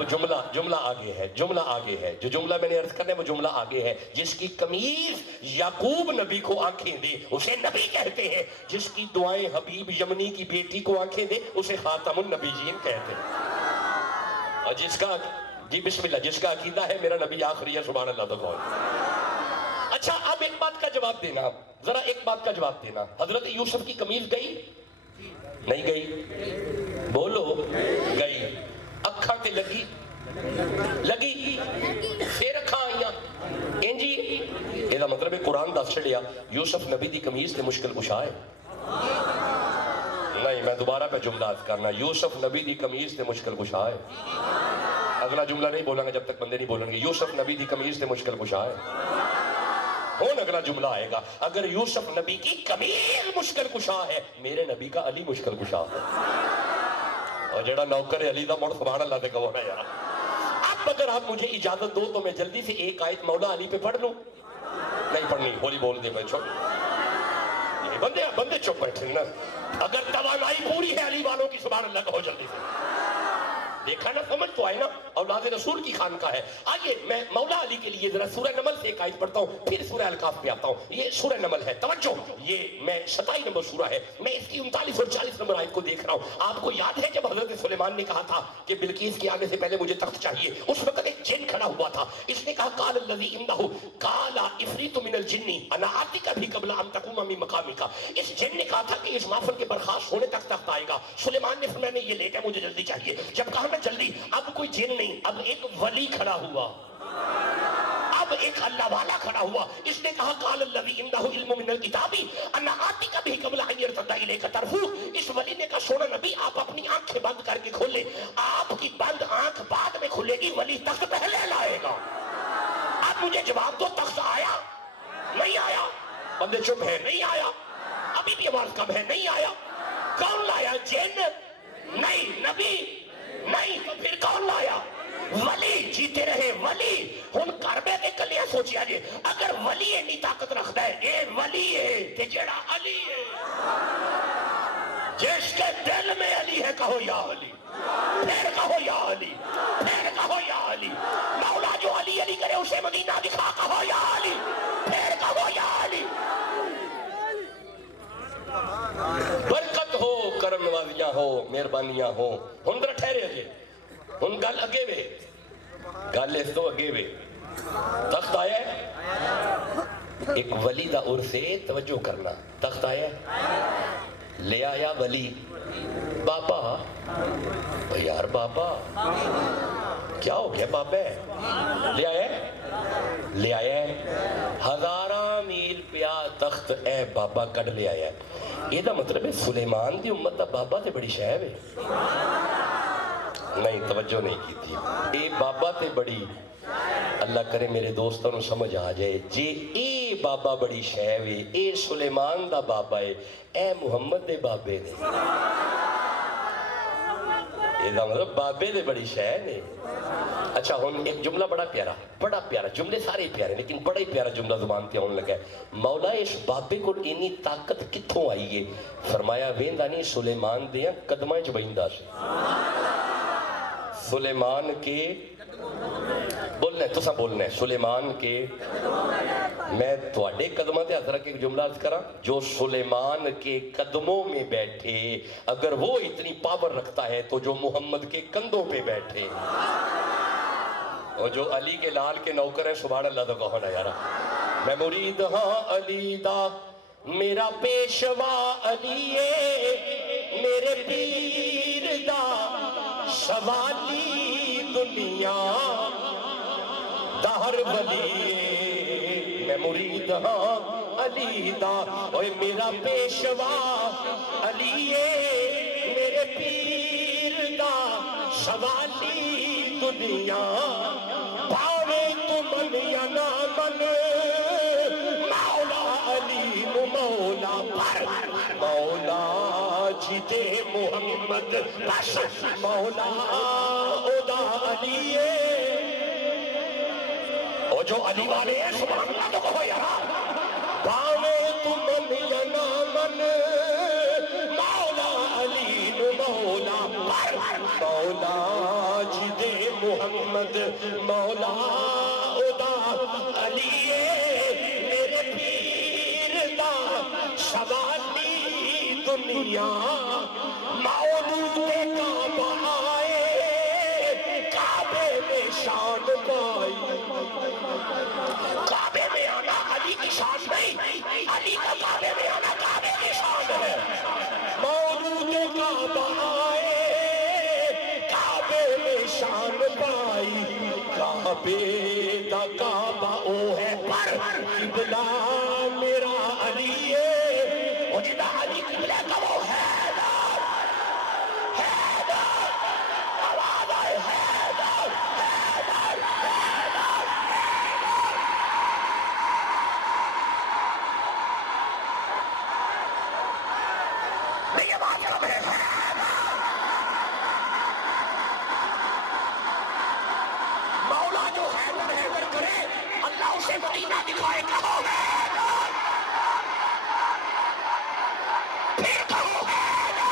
اب جملہ آگے ہے، جملہ آگے ہے، جو جملہ میں نے عرض کرنا ہے وہ جملہ آگے ہے. جس کی قمیض یعقوب نبی کو آنکھیں دے اسے نبی کہتے ہیں، جس کی دعائیں حبیب یمنی کی بیٹی کو آنکھیں دے اسے خاتم النبیین کہتے ہیں. اور جس کا جی بسم اللہ، جس کا عقیدہ ہے میرا نبی آخری ہے، سبحان اللہ. تو کون؟ اچھا اب ایک بات کا جواب دینا، ذرا ایک بات کا جواب دینا. حضرت یوسف کی قمیض گئی نہیں گئی؟ بولو. گئی. اکھاں تے لگی پھر اکھاں آئیاں انجی. یہ مطلب ہے قرآن دس چھڑیا یوسف نبی دی قمیض تے مشکل کشا ہے. نہیں، میں دوبارہ پہ جملہ عرض کرنا، یوسف نبی دی قمیض تے مشکل کشا ہے. اگلا جملہ نہیں بولیں گے جب تک بندے نہیں بولیں گے. یوسف نبی دی قمیض تے مشکل کشا ہے. کون اگلا جملہ آئے گا؟ اگر یوسف نبی کی قمیض مشکل کشا ہے، میرے نبی کا علی مشکل کشا ہے. اور جڑا نوکر علی دا مڑ سبحان اللہ تے کہو نا یار. اب اگر آپ مجھے اجازت دو تو میں جلدی سے ایک آیت مولا علی پہ پڑھ لوں. نہیں پڑھنی، ہولی بول دے. میں چھوڑ بندے چپ بیٹھے نا. اگر توانائی پوری ہے علی والوں کی سبحان اللہ کہو جلدی سے. دیکھا نا، سمجھ تو آئے نا. اولاد رسول کی خانقاہ ہے. آئیے میں مولا علی کے لیے ذرا سورہ نمل سے ایک آیت پڑھتا ہوں، پھر سورہ الکاف پہ آتا ہوں. یہ سورہ نمل ہے، توجہ. یہ میں 27 نمبر سورہ ہے، میں اس کی 39 اور 40 نمبر آیت کو دیکھ رہا ہوں. آپ کو یاد ہے جب حضرت سلیمان نے کہا تھا کہ بلقیس کے آنے سے پہلے مجھے تخت چاہیے، اس وقت ایک جن کھڑا ہوا تھا. اس نے کہا قال الذی عنده قال عفریت من الجن انا آتیک بھی قبل ان تقوم من مقامک. اس جن نے کہا تھا کہ اس محفل کے برخاست ہونے تک تخت آئے گا. سلیمان نے فرمایا نہیں، یہ لیٹ ہے، مجھے جلدی چاہیے. جب کہا میں جلدی، اب کوئی جن نہیں، اب ایک ولی کھڑا ہوا، اب ایک اللہ والا کھڑا ہوا. اس نے کہا قال الذی عنده علم من الکتاب انا آتیک بھی قبل ان یرتد الیک طرفک. اس ولی نے کہا سونا نبی آپ اپنی آنکھیں بند کر کے کھولیں. آپ کی بند آنکھ بعد میں کھلے گی، ولی تخت پہلے لائے گا. اب مجھے جواب دو، تخت آیا نہیں آیا؟ بندے چپ ہے. نہیں آیا. ابھی بھی آواز کم ہے. نہیں آیا. کون لایا؟ جن نہیں، نبی نہیں. تو پھر کون لایا؟ ولی. جیتے رہے ولی. ہن کربے دے کلیاں سوچیا جی، اگر ولی اتنی طاقت رکھتا ہے، اے ولی ہے تے جڑا علی ہے، جس کے دل میں علی ہے کہو یا علی، پھر کہو یا علی، پھر کہو یا علی. مولا جو علی علی کرے اسے مدینہ دکھا، کہو یا علی، پھر کہو یا علی. برکت ہو، کرم نوازیاں ہو، مہربانیاں ہو. ہن ذرا ٹھہرے جی، ہن گل اگے وے، گل اس تو اگے وے. تخت آیا ہے، ایک ولی دا عرص ہے، توجہ کرنا. تخت آیا ہے، لے آیا ولی. بابا یار، بابا کیا ہو گیا؟ بابا لے آیا ہے، لے آیا ہے. ہزاراں میل پیا تخت اے بابا کڈ لے آیا ہے. یہ دا مطلب ہے سلیمان دی امت دا بابا تے بڑی شہب ہے. نہیں توجہ نہیں کی تھی. اے بابا تے بڑی، اللہ کرے میرے دوستوں نے سمجھ آ جائے جی. اے بابا بڑی شہب ہے، اے سلیمان دا بابا ہے، اے محمد دے بابے نے. یہ دا مطلب بابے دے بڑی شہب ہے. اچھا ہن ایک جملہ بڑا پیارا، جملے سارے پیارے لیکن بڑا ہی پیارا جملہ زبان پہ آن لگا ہے. مولا اس بابے کو اینی طاقت کتھوں آئی ہے؟ فرمایا ویندا نہیں، سلیمان دیاں قدماں چ بہندا سی. سلیمان کے بولنا ہے، تسا بولنا ہے، سلیمان کے. میں تواڈے قدموں تے ہاتھ رکھ کے ایک جملہ عرض کراں، جو سلیمان کے قدموں میں بیٹھے اگر وہ اتنی پاور رکھتا ہے تو جو محمد کے کندھوں پہ بیٹھے اور جو علی کے لال کے نوکر ہیں، سبحان اللہ تو کہو نا یارا. میں مرید ہاں علی دا، میرا پیشوا علی ہے، میرے پیر دا سوالی دنیا دہر ولی. میں مرید ہاں علی دا، اوے میرا پیشوا علی ہے، میرے پیر دا سوالی دنیا. پاوے تو من یا نہ من، مولا علی نو مولا پر. مولا جیتے محمد بس، مولا اودا علی ہے. اور جو علی والے ہیں سبحان اللہ تو کہو یار. پاوے تو من یا نہ من، مولا علی نو مولا پر. مولا جیتے محمد مولا ادا علی میرے پیر دا شوالی دنیا مولود کعبہ آئے کعبے میں شان پائی کعبے میں آنا علی کی شان نہیں علی کا کعبے میں آنا کعبے کی شان ہے مولود کعبہ آئے کعبے میں شان پائی کعبے دا کعبہ او ہے پر قبلہ میرا علی ہے وہ جدہ علی قبلہ کا وہ حیدر حیدر آواز آئے حیدر حیدر حیدر میں یہ بات کر رہے ہیں مولا جو حیدر حیدر کرے اللہ اسے مدینہ دکھائے کہو حیدر پھر کہو حیدر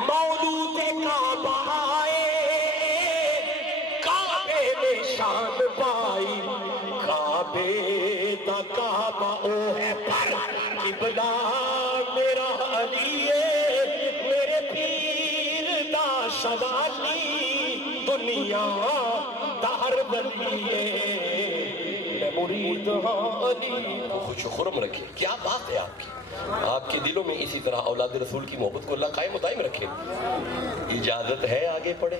مولود کعبہ آئے کعبے میں شان پائی کعبے دا کعبہ او ہے پر قبلہ میرا علی میرے پیر دا شوالی دنیا دا ہر ولی میں مرید ہاں علی خوش و خرم رکھے کیا بات ہے آپ کی آپ کے دلوں میں اسی طرح اولاد رسول کی محبت کو اللہ قائم و دائم رکھے اجازت ہے آگے پڑھے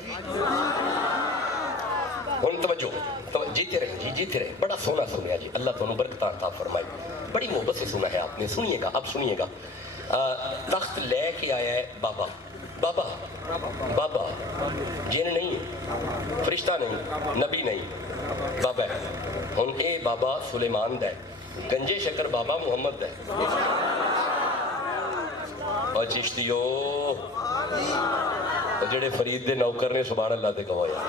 ہن توجہ جیتے رہے جی جیتے رہے بڑا سونا سنیا جی اللہ تمہیں برکت عطا فرمائے بڑی محبت سے سنا ہے آپ نے سنیے گا اب سنیے گا تخت لے کے آیا ہے بابا بابا بابا جن نہیں فرشتہ نہیں نبی نہیں بابا ہے ہن اے بابا سلیمان دے گنجے شکر بابا محمد دے اور چشتیو جڑے فرید دے نوکر نے سبحان اللہ دے گوایا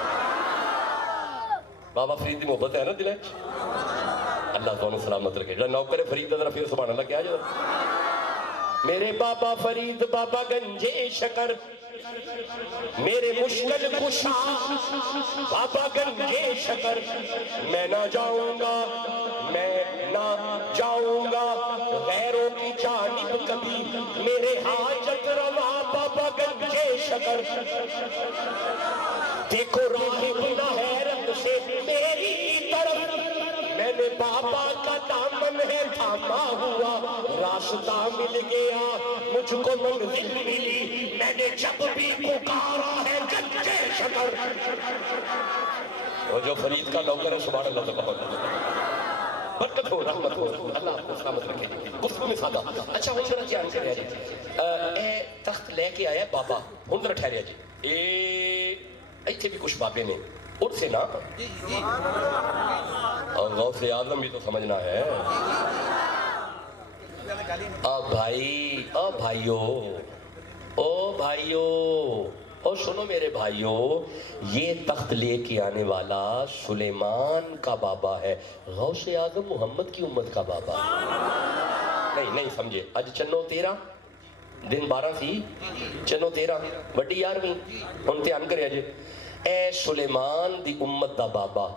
بابا فرید دی محبت ہے نا دل اللہ تو سلامت رکھے جڑا نوکر فرید دا پھر سبحان اللہ کیا جائے میرے بابا فرید بابا گنجے شکر میرے مشکل کشا بابا گنجے شکر میں نہ جاؤں گا غیروں کی جانب کبھی میرے حاجت روا بابا گنجے شکر دیکھو راہب نہ حیرت سے میری طرف میں نے بابا کا دامن ہے تھاما ہوا راستہ مل گیا مجھ کو منزل ملی میں نے جب بھی پکارا ہے گنجے شکر وہ جو فرید کا نوکر ہے سبحان اللہ تبارک برکت ہو رحمت ہو اللہ آپ کو سلامت رکھے گفتگو میں سادہ اچھا ہن ذرا دھیان سے رہا جی اے تخت لے کے آیا بابا ہن ذرا ٹھہریا جی ایتھے بھی کچھ بابے نے ان سے نا اور غوث اعظم بھی تو سمجھنا ہے او سنو میرے بھائیو یہ تخت لے کے آنے والا سلیمان کا بابا ہے غوث اعظم محمد کی امت کا بابا نہیں سمجھے اج چنو 13 دن 12 سی چنو 13 بڑی 11ویں ہن دھیان کریا جی اے سلیمان دی امت دا بابا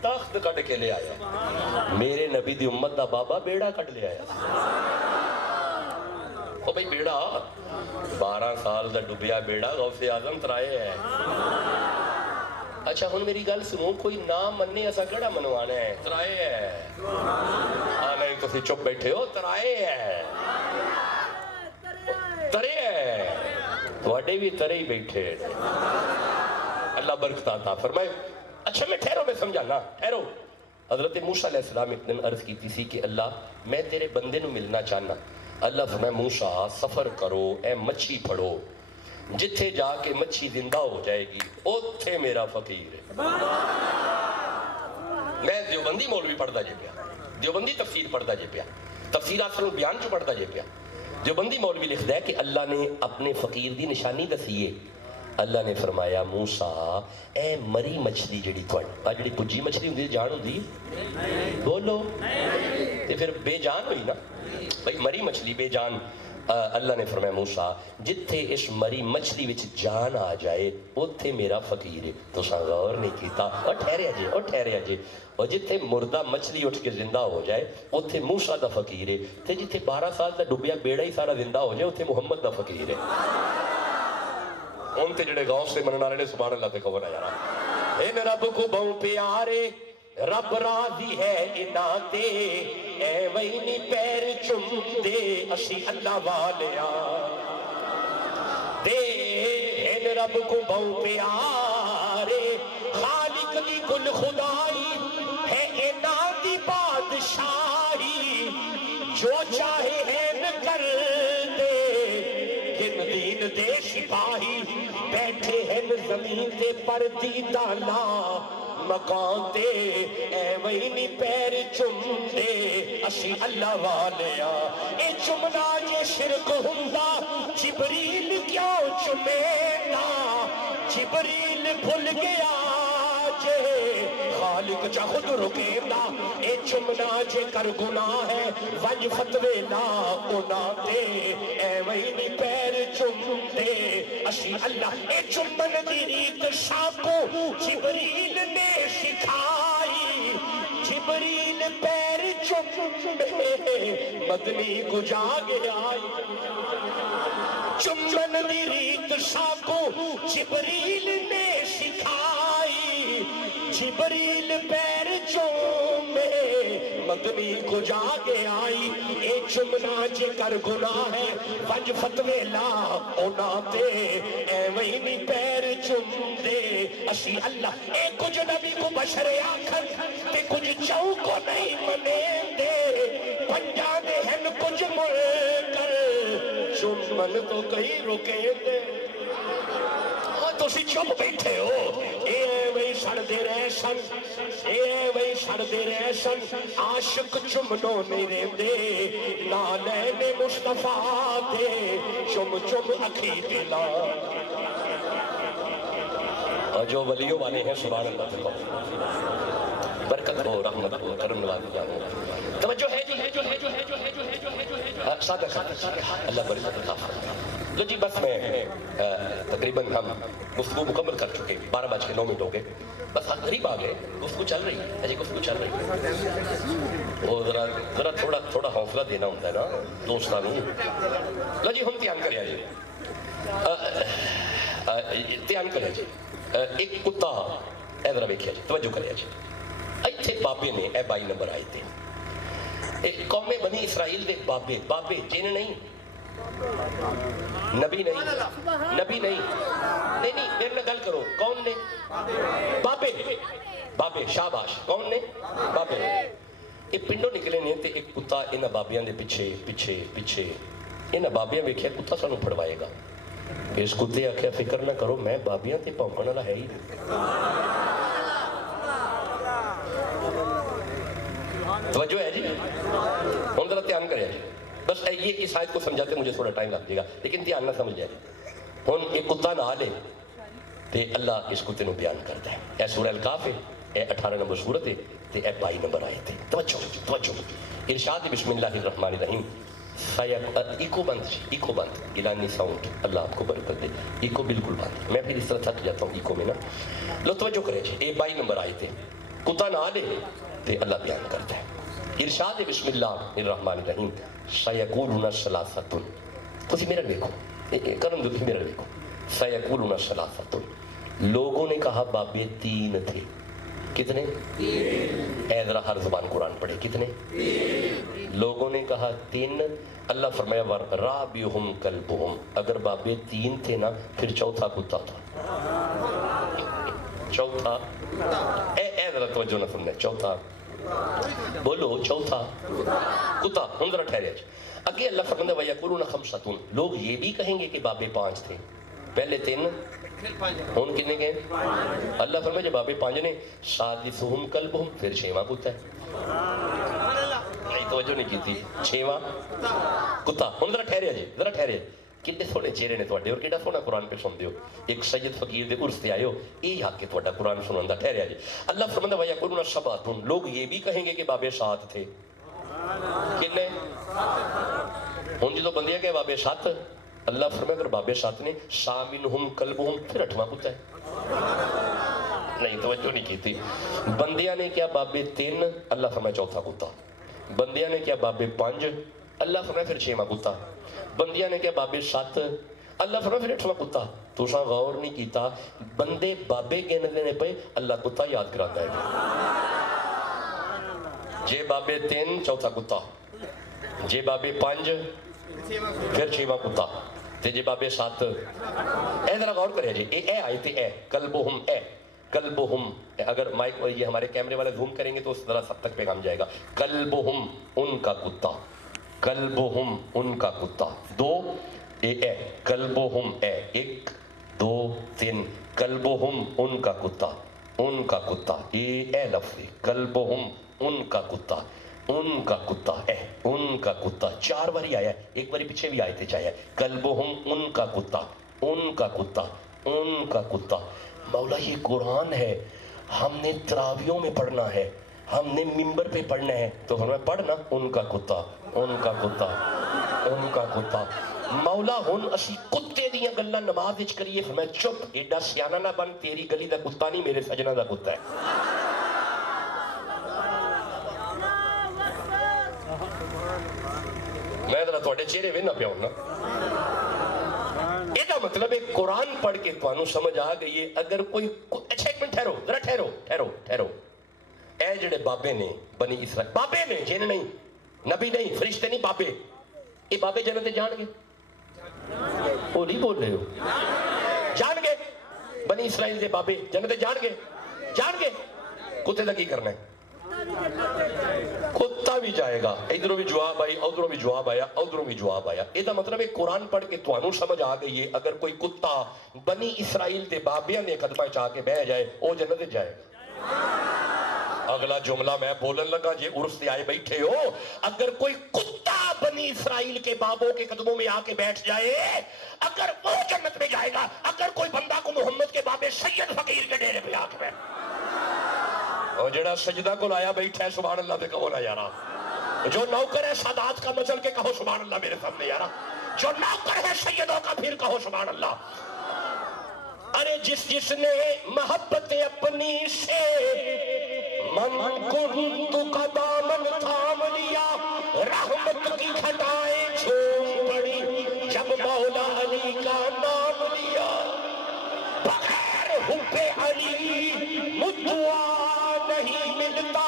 تخت کٹ کے لے آیا میرے نبی دی امت دا بابا بیڑا کٹ لے آیا او بھئی بیڑا 12 سال دا ڈوبیا بیڑا غوث اعظم ترائے ہے اچھا ہن میری گل سنو کوئی نام مننے ایسا کیڑا منوانا ہے ترائے ہے نہیں تو سی چپ بیٹھے ہو ترائے ہے ترے ہے تواڈے بھی ترے ہی بیٹھے اللہ برکت عطا فرمائے اچھا میں ٹھہرو میں سمجھانا ٹھہرو حضرت موسیٰ علیہ السلام ایک دن عرض کی تھی کہ اللہ میں تیرے بندے نو ملنا چاہنا اللہ فرمائے موسیٰ سفر کرو اے مچھی پھڑو جتھے جا کے مچھی زندہ ہو جائے گی اوتھے میرا فقیر ہے میں دیوبندی مولوی پڑھتا جے پیا دیوبندی تفسیر پڑھتا جے پیا تفسیر اصل بیان چ پڑھتا جے پیا دیوبندی مولوی لکھتا ہے کہ اللہ نے اپنے فقیر دی نشانی دسیے اللہ نے فرمایا موسیٰ اے مری مچھلی جڑی جڑی پجی مچھلی ہوندی جان ہوندی بولو تے پھر بے جان ہوئی نا بھئی مری مچھلی بے جان اللہ نے فرمایا موسیٰ جتھے اس مری مچھلی وچ جان آ جائے اتھے میرا فقیر ہے. تو غور نہیں کیتا اور ٹھہریا جی اور جتھے مردہ مچھلی اٹھ کے زندہ ہو جائے اتھے موسیٰ دا فقیر ہے تے جتھے 12 سال دا ڈوبیا بیڑا ہی سارا زندہ ہو جائے اتھے محمد دا فقیر ہے. ان تے جڑے غوث سے منن والے نے سبحان اللہ تے کہو نا یار ان رب کو بہت پیارے رب راضی ہے اناتے اے وینی پیر چم دے اسی اللہ والیا دے ان رب کو بہت پیارے خالق دی کل خدائی ہے اناتی بادشاہی جو چاہے ہے نہ کر دے ہن دین دے سپاہی بیٹھے ہیں زمین تے پر دیدانا مکان تے اے وینی پیر چم دے اسی اللہ والیا اے چمنا جے شرک ہوندا جبریل کیوں چمینا جبریل بھول گیا جے خالق جا خود رکینا اے چمنا جے کر گناہ ہے ونج فتوے لا اونا تے اے وینی پیر چم دے اسی اللہ اے چمن دی ریت شاکو جبریل نے سکھائی جبریل پیر چم دے مدنی کو جاگے آئی چمن دی ریت شاکو جبریل نے سکھائی جبریل پیر چومے مدنی کو جاگے آئی اے چمنا جے کر گناہ ہے ونج فتوے لا اونا تے اے وینی پیر چم دے اسی اللہ اے کچھ نبی کو بشر آکھر تے کچھ چاو کو نہیں منے دے پنجا دے ہن کچھ مل کر چمن تو کہیں رکے دے تو سی چپ بیٹھے ہو اے وہی سڑ دے رہے سن اے وہی سڑ دے رہے سن عاشق چمنو میرے دے نالین مصطفیٰ دے چم چم اکھی دلا اور جو ولیوں والے ہیں سبحان اللہ تکو برکت ہو رحمت ہو کرم نوازی جانے توجہ ہے صادق اللہ برکت خواہ تو جی بس میں تقریباً ہم گفتگو مکمل کر چکے 12:09 ہو گئے بس قریب آ گئے گفتگو چل رہی ہے اجے گفتگو چل رہی ہے وہ ذرا تھوڑا حوصلہ دینا ہوتا ہے نا دوستانوں لو جی ہم دھیان کریا جی دھیان کریا جی ایک کتا اے ذرا ویکھیا جی توجہ کریا جی ایتھے بابے نے اے 22 نمبر آئے تھے ایک قوم بنی اسرائیل دے بابے جن نہیں نبی نہیں میرے میں گل کرو کون نے بابے شاباش کون نے بابے یہ پنڈوں نکلے نے تے ایک کتا انہاں بابیاں دے پیچھے انہاں بابیاں ویکھیا کتا سانو پھڑوائے گا اس کتے آکھیا فکر نہ کرو میں بابیاں تے پونکن والا ہے ہی توجہ ہے جی ہن ذرا دھیان کریا جی بس یہ اس آیت کو سمجھاتے مجھے تھوڑا ٹائم لگ جائے گا لیکن دھیان نہ سمجھ جائے ہن ایک کتا نہ لے تے اللہ اس کتے نو بیان کرتا ہے اے سورہ الکاف ہے اے 18 نمبر سورت ہے تے اے 22 نمبر آئے تھے توجہ ارشاد بسم اللہ الرحمن الرحیم ایکو بند اعلانی ساؤنڈ اللہ آپ کو برکت دے ایکو بالکل بند میں پھر اس طرح تھک جاتا ہوں ایکو میں نا لو توجہ کرے جی اے 22 نمبر آئے تھے کتا نہ لے تے اللہ بیان کرتا ہے ارشاد بسم اللہ الرحمن الرحیم سیقولون ثلاثۃ تسی میرا دیکھو کرم جو میرا دیکھو سیقولون ثلاثۃ لوگوں نے کہا بابے 3 تھے کتنے اے ذرا ہر زبان قرآن پڑھے کتنے لوگوں نے کہا 3 اللہ فرمایا رابعہم کلبہم اگر بابے 3 تھے نا پھر چوتھا کتا تھا چوتھا اے ذرا توجہ نہ سننے چوتھا بولو چوتھا کتا ہم ذرا ٹھہرے اگے اللہ فرماتا ہے وَيَقُولُونَ خَمْسَةٌ لوگ یہ بھی کہیں گے کہ بابے 5 تھے پہلے 3 ہون کتنے گئے اللہ فرماتا ہے بابے 5 نے سادسہم کلبہم پھر 6واں کتا ہے نہیں توجہ نہیں کی تھی 6واں کتا ہم ذرا ٹھہرے کتنے سونے چہرے نے تواڈے اور کیڑا سونا قرآن پہ سن دیو ایک سید فقیر دے عرس تے آئے ہو یہ حق کے تواڈا قرآن سنن دا ٹھہریا جی اللہ فرماتا ہے وَيَقُولُونَ سَبْعَةٌ لوگ یہ بھی کہیں گے کہ بابے 7 تھے کتنے ہوں جو بندیاں کہ بابے 7 اللہ فرمائے اگر بابے 7 نے سامنہم کلبہم پھر 8واں کتا ہے نہیں توجہ نہیں کی تھی بندیاں نے کیا بابے 3 اللہ فرمائے 4تھا کتا بندیاں نے کیا بابے 5 اللہ فرمائے پھر 6واں کتا بندیاں نے کیا بابے 7 اللہ فرمائے پھر 8واں کتا تو سا غور نہیں کیتا بندے بابے گن دینے پہ اللہ کتا یاد کراتا ہے جے بابے 3 4تھا کتا جے بابے 5 پھر 6واں کتا تے جے بابے 7 اے ذرا غور کرے جی اے آئے تے اے قلبہم قلبہم اگر مائک یہ ہمارے کیمرے والے زوم کریں گے تو اس طرح سب تک پیغام جائے گا قلبہم ان کا کتا قلبہم ان کا کتا 2 اے قلبہم 1 2 3 قلبہم ان کا کتا اے لفظ قلبہم ان کا کتا ان کا کتا ان کا کتا 4 باری آیا ہے ایک باری پیچھے بھی آیتے چاہیے قلبہم ان کا کتا ان کا کتا ان کا کتا مولا یہ قرآن ہے ہم نے تراویوں میں پڑھنا ہے ہم نے ممبر پہ پڑھنا ہے تو ہمیں پڑھنا ان کا کتا ان کا کتا ان کا کتا مولا ہن اسی کتے دیاں گلاں نماز وچ کریے فرمایا چپ ایڈا سیانہ نہ بن تیری گلی دا کتا نہیں میرے سجنا دا کتا ہے میں ذرا تھوڑے چہرے وینا پیا ہوں نا یہ مطلب ہے قرآن پڑھ کے تو سمجھ آ گئی ہے اگر کوئی اچھا ایک منٹ ٹھہرو ذرا ٹھہرو اے جڑے بابے نے بنی اسرائیل بابے نے جن نہیں نبی نہیں فرشتے نہیں بابے یہ بابے جنت جان گے وہ نہیں بول رہے ہو جان گے بنی اسرائیل دے بابے جنت جان گے کتے لگی کرنا ہے کتا بھی جائے گا ادھروں بھی جواب آئی ادھروں بھی جواب آیا ادھروں بھی جواب آیا یہ مطلب ہے قرآن پڑھ کے تو سمجھ آ گئی ہے اگر کوئی کتا بنی اسرائیل دے بابیاں نے قدمہ چاہ کے بہ جائے وہ جنت جائے گا اگلا جملہ میں بولن لگا جی عرس سے آئے بیٹھے ہو اگر کوئی کتا بنی اسرائیل کے بابوں کے قدموں میں آ کے بیٹھ جائے اگر وہ جنت میں جائے گا اگر کوئی بندہ کو محمد کے بابے سید فقیر کے ڈیرے پہ آ کے بیٹھ اور جڑا سجدہ کو لایا بیٹھا ہے سبحان اللہ پہ کہو نا یارا جو نوکر ہے سادات کا مچل کے کہو سبحان اللہ میرے سامنے یارا جو نوکر ہے سیدوں کا پھر کہو سبحان اللہ ارے جس نے محبت اپنی سے من کنت کا دامن تھام لیا رحمت کی گھٹائیں چھوم پڑی جب مولا علی کا نام لیا بغیر حب علی مدعا نہیں ملتا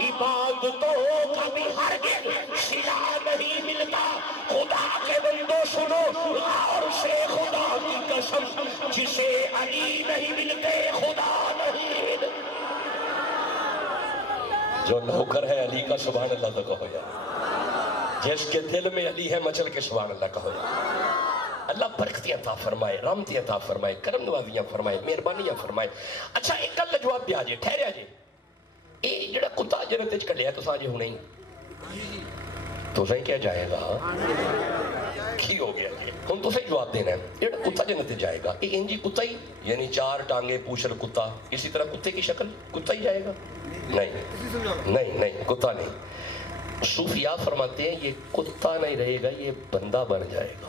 عبادتوں کا بھی ہرگز صلہ نہیں ملتا خدا کے بندو سنو غور سے خدا کی قسم جسے علی نہیں ملتے خدا نہیں جو نوکر ہے علی کا سبحان اللہ تو کہو یار جس کے دل میں علی ہے مچل کے سبحان اللہ کہو یار اللہ برکتی عطا فرمائے رحمتی عطا فرمائے کرم نوازیاں فرمائے مہربانیاں فرمائے اچھا ایک گل جواب بھی آ جائے ٹھہرے آ جائے یہ جڑا کتا جنت وچ کڈیا تو ساجے ہونے تو صحیح کیا جائے گا کی ہو گیا جی ہن تو صحیح جواب دینا ہے جڑا کتا جنت جائے گا یہ انجی کتا ہی یعنی 4 ٹانگے پوچھل کتا اسی طرح کتے کی شکل کتا ہی جائے گا نہیں کتا نہیں صوفیاء فرماتے ہیں یہ کتا نہیں رہے گا یہ بندہ بن جائے گا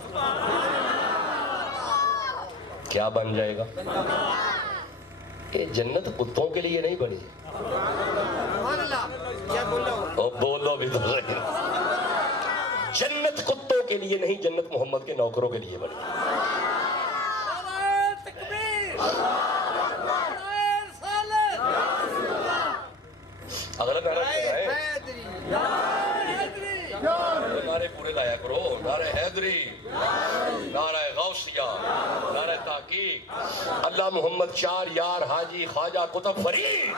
کیا بن جائے گا یہ جنت کتوں کے لیے نہیں بنی بولو بھی تو صحیح جنت کتوں کے لیے نہیں جنت محمد کے نوکروں کے لیے بنی اگلا نعرہ پورے لایا کرو نعرہ حیدری نعرہ غوثیہ نعرہ تحقیق اللہ محمد 4 یار حاجی خواجہ قطب فرید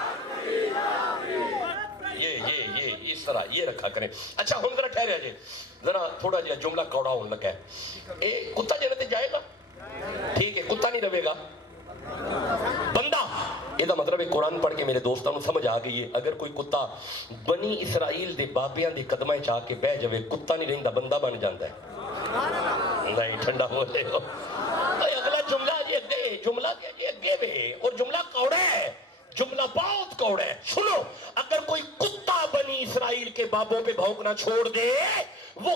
یہ اس طرح یہ رکھا کریں اچھا ہم ذرا ٹھہرے جائے ذرا تھوڑا جہا جملہ کوڑا ہونے لگا ہے اے کتا جنت جائے گا ٹھیک ہے کتا نہیں رہے گا بندہ یہ مطلب ہے قرآن پڑھ کے میرے دوستانوں سمجھ آ گئی ہے اگر کوئی کتا بنی اسرائیل دے بابیاں دے قدمیں چاہ کے بہ جوے کتا نہیں رہندا بندہ بن جاندا ہے نہیں ٹھنڈا ہو لے اگلا جملہ جی اگے جملہ کیا جی اگے میں اور جملہ کوڑا ہے جملہ بہت کوڑا ہے سنو اگر کوئی کتا بنی اسرائیل کے بابوں پہ بھونکنا چھوڑ دے وہ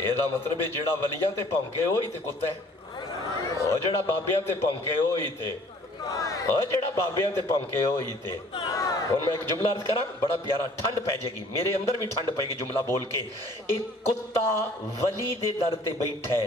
ਇਹਦਾ ਮਤਲਬ ਹੈ ਜਿਹੜਾ ਵਲੀਆਂ ਤੇ ਭੌਂਕੇ ਉਹੀ ਤੇ ਕੁੱਤਾ ਹੈ, ਉਹ ਜਿਹੜਾ ਬਾਬਿਆਂ ਤੇ ਭੌਂਕੇ ਉਹੀ ਤੇ, ਉਹ ਜਿਹੜਾ ਬਾਬਿਆਂ ਤੇ ਭੌਂਕੇ ਉਹੀ ਤੇ। ਹੁਣ ਮੈਂ ਇੱਕ ਜੁਮਲਾ ਅਰਜ਼ ਕਰਾਂ, ਬੜਾ ਪਿਆਰਾ, ਠੰਡ ਪੈ ਜਾਏਗੀ, ਮੇਰੇ ਅੰਦਰ ਵੀ ਠੰਡ ਪਏਗੀ ਜੁਮਲਾ ਬੋਲ ਕੇ। ਇੱਕ ਕੁੱਤਾ ਵਲੀ ਦੇ ਦਰ ਤੇ ਬੈਠਾ ਹੈ,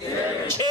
6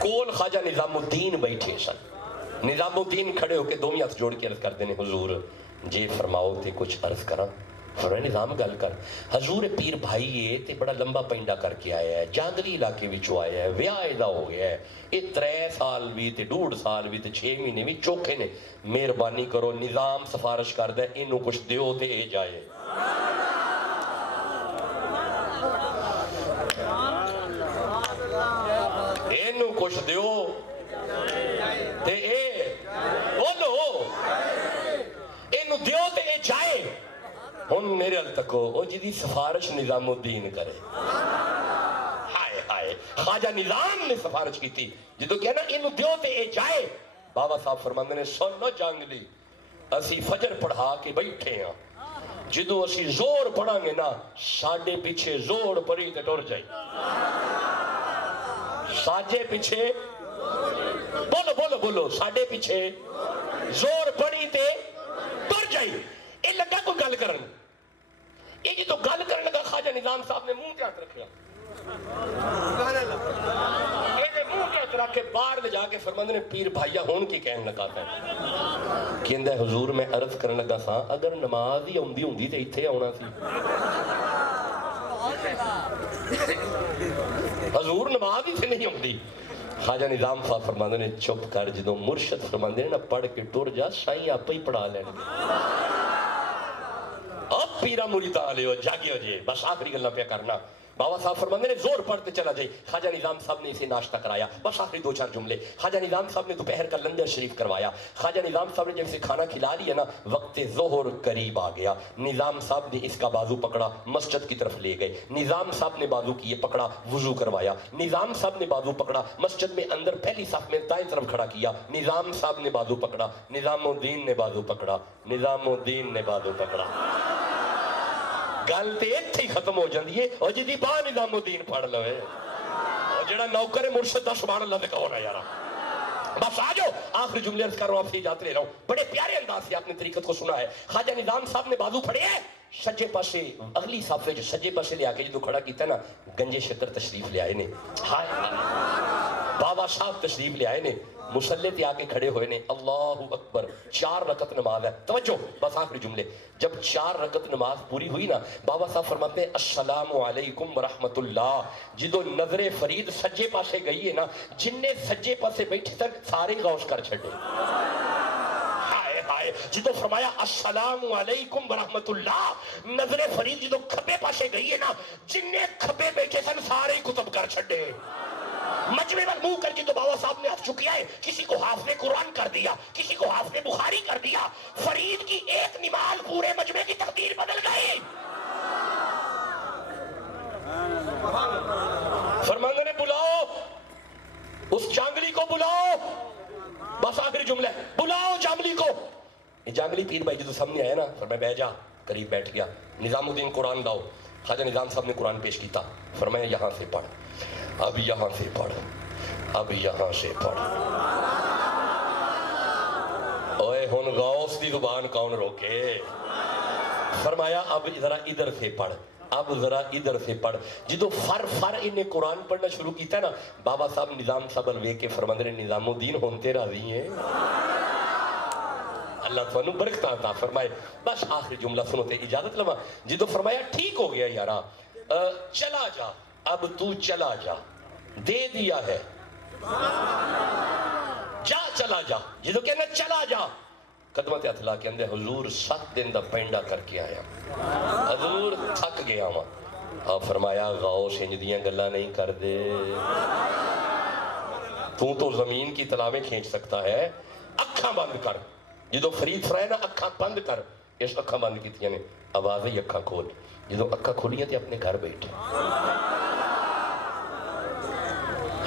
کول خواجہ نظام الدین بیٹھے سن. نظام الدین کھڑے ہو کے دومی ہاتھ جوڑ کے عرض کرتے ہیں حضور جے فرماؤ تے کچھ عرض کراں. فرمایا نظام گل کر. حضور پیر بھائی ہے تے بڑا لمبا پینڈا کر کے آیا ہے, جانگلی علاقے وچوں آیا ہے, ویاہ دا ہو گیا ہے, یہ 3 سال بھی تے 2.5 سال بھی تے 6 مہینے بھی چوکھے نے. مہربانی کرو نظام سفارش کردا ہے اینوں کچھ دیو تے اے جائے. اینوں کچھ دیو تے اے بولو اینوں دیو تے اے جائے. ہن میرے ال تکو او جی سفارش نظام الدین کرے. ہائے ہائے خواجہ نظام نے سفارش کی تھی جدو کہنا اینوں دیو تے اے جائے. بابا صاحب فرماندے نے سن نہ جانگلی اسی فجر پڑھا کے بیٹھے ہاں, جدو اسی زور پڑھاں گے نا ساڈے پیچھے زور پڑی تے ٹر جائی. ساجے پیچھے بولو بولو بولو ساڈے پیچھے زور پڑی تے ٹر جائی. اے لگا کوئی گل کرن, یہ جدو گل کرن لگا خواجہ نظام صاحب نے منہ تے ہاتھ رکھیا, منہ تے ہاتھ رکھ کے باہر لے جا کے فرماندے نے پیر بھائیا ہون کی کہن لگا تھا. کہندا ہے حضور میں عرض کرن لگا سا اگر نماز ہی اوندی ہوندی تے ایتھے آونا سی. حضور نماز ہی سے نہیں ہوندی. خواجہ نظام صاحب فرماندے نے چپ کر, جدو مرشد فرماندے نے نا پڑھ کے ٹر جا سائیں آپ ہی پڑھا لین گے. اب پیرا مریداں والے جاگے ہو جے بس آخری گلاں پہ کرنا. بابا صاحب فرماندے نے زور پڑھتے چلا جائے. خواجہ نظام صاحب نے اسے ناشتہ کرایا. بس آخری 2-4 جملے. خواجہ نظام صاحب نے دوپہر کا لنگر شریف کروایا. خواجہ نظام صاحب نے جب اسے کھانا کھلا لیا نا وقت ظہر قریب آ گیا. نظام صاحب نے اس کا بازو پکڑا مسجد کی طرف لے گئے. نظام صاحب نے بازو کیے پکڑا وضو کروایا. نظام صاحب نے بازو پکڑا مسجد میں اندر پہلی صف میں دائیں طرف کھڑا کیا. نظام صاحب نے بازو پکڑا. نظام الدین نے بازو پکڑا. نظام الدین نے بازو پکڑا. گل تے ایتھے ہی ختم ہو جاندی ہے. اور جی باہ نظام الدین پڑھ لوے اور جڑا نوکر مرشد دا سبحان اللہ دے کہو نا یارا. بس آ جاؤ آخری جملے عرض کر رہا ہوں, آپ سے اجازت لے رہا ہوں. بڑے پیارے انداز سے آپ نے طریقت کو سنا ہے. خواجہ نظام صاحب نے بازو پھڑے ہے سجے پاسے اگلی صافے جو سجے پاسے لے آ کے جدو کھڑا کیتا نا گنجے شکر تشریف لے آئے نے. ہائے بابا صاحب تشریف لے آئے نے. مصلی تے آ کے کھڑے ہوئے نے. اللہ اکبر 4 رکعت نماز ہے. توجہ بس آخری جملے. جب 4 رکعت نماز پوری ہوئی نا بابا صاحب فرماتے ہیں السلام علیکم ورحمت اللہ. جدو نظر فرید سجے پاسے گئی ہے نا جن نے سجے پاسے بیٹھے تک سارے غوث کر چھڑے. جدو فرمایا السلام علیکم ورحمت اللہ نظر فرید جدو کھبے پاسے گئی ہے نا جن نے کھبے بیٹھے سن سارے کتب کر چھڑے. مجمع پر منہ کر کے تو بابا صاحب نے ہاتھ چکیا ہے. کسی کو حافظ قرآن کر دیا, کسی کو حافظ بخاری کر دیا. فرید کی ایک نماز پورے مجمع کی تقدیر بدل گئی. فرماندے نے بلاؤ اس جانگلی کو بلاؤ. بس آخری جملہ بلاؤ جانگلی کو. یہ جانگلی پیر بھائی جو سامنے آیا نا فرمایا بیٹھ جا. قریب بیٹھ گیا. نظام الدین قرآن لاؤ. خواجہ نظام صاحب نے قرآن پیش کیتا. فرمایا یہاں سے پڑھ, اب یہاں سے پڑھ, اب یہاں سے پڑھ. اوے ہن غوث دی زبان کون روکے. فرمایا اب ذرا ادھر سے پڑھ, اب ذرا ادھر سے پڑھ. جدو فر انہیں قرآن پڑھنا شروع کیتا نا بابا صاحب نظام صاحب الوے کے فرماندے نے نظام الدین ہونتے راضی ہیں. اللہ تھانوں برکت عطا فرمائے. بس آخری جملہ سنو تے اجازت لواں. جدو فرمایا ٹھیک ہو گیا یارا چلا جا, اب تو چلا جا, دے دیا ہے, جا چلا جا. جدو کہنا چلا جا قدمت ہاتھ لا کے اندے حضور 7 دن دا پینڈا کر کے آیا, حضور تھک گیا ہاں. آپ فرمایا غوث انج دیاں گلاں نہیں کر دے, تو زمین کی تلاویں کھینچ سکتا ہے. اکھاں بند کر. جدو فرید فرائے نا اکھاں بند کر. اس اکھاں بند کیتیاں نے آواز ہی اکھاں کھول. جدو اکھاں کھولیاں تے اپنے گھر بیٹھے.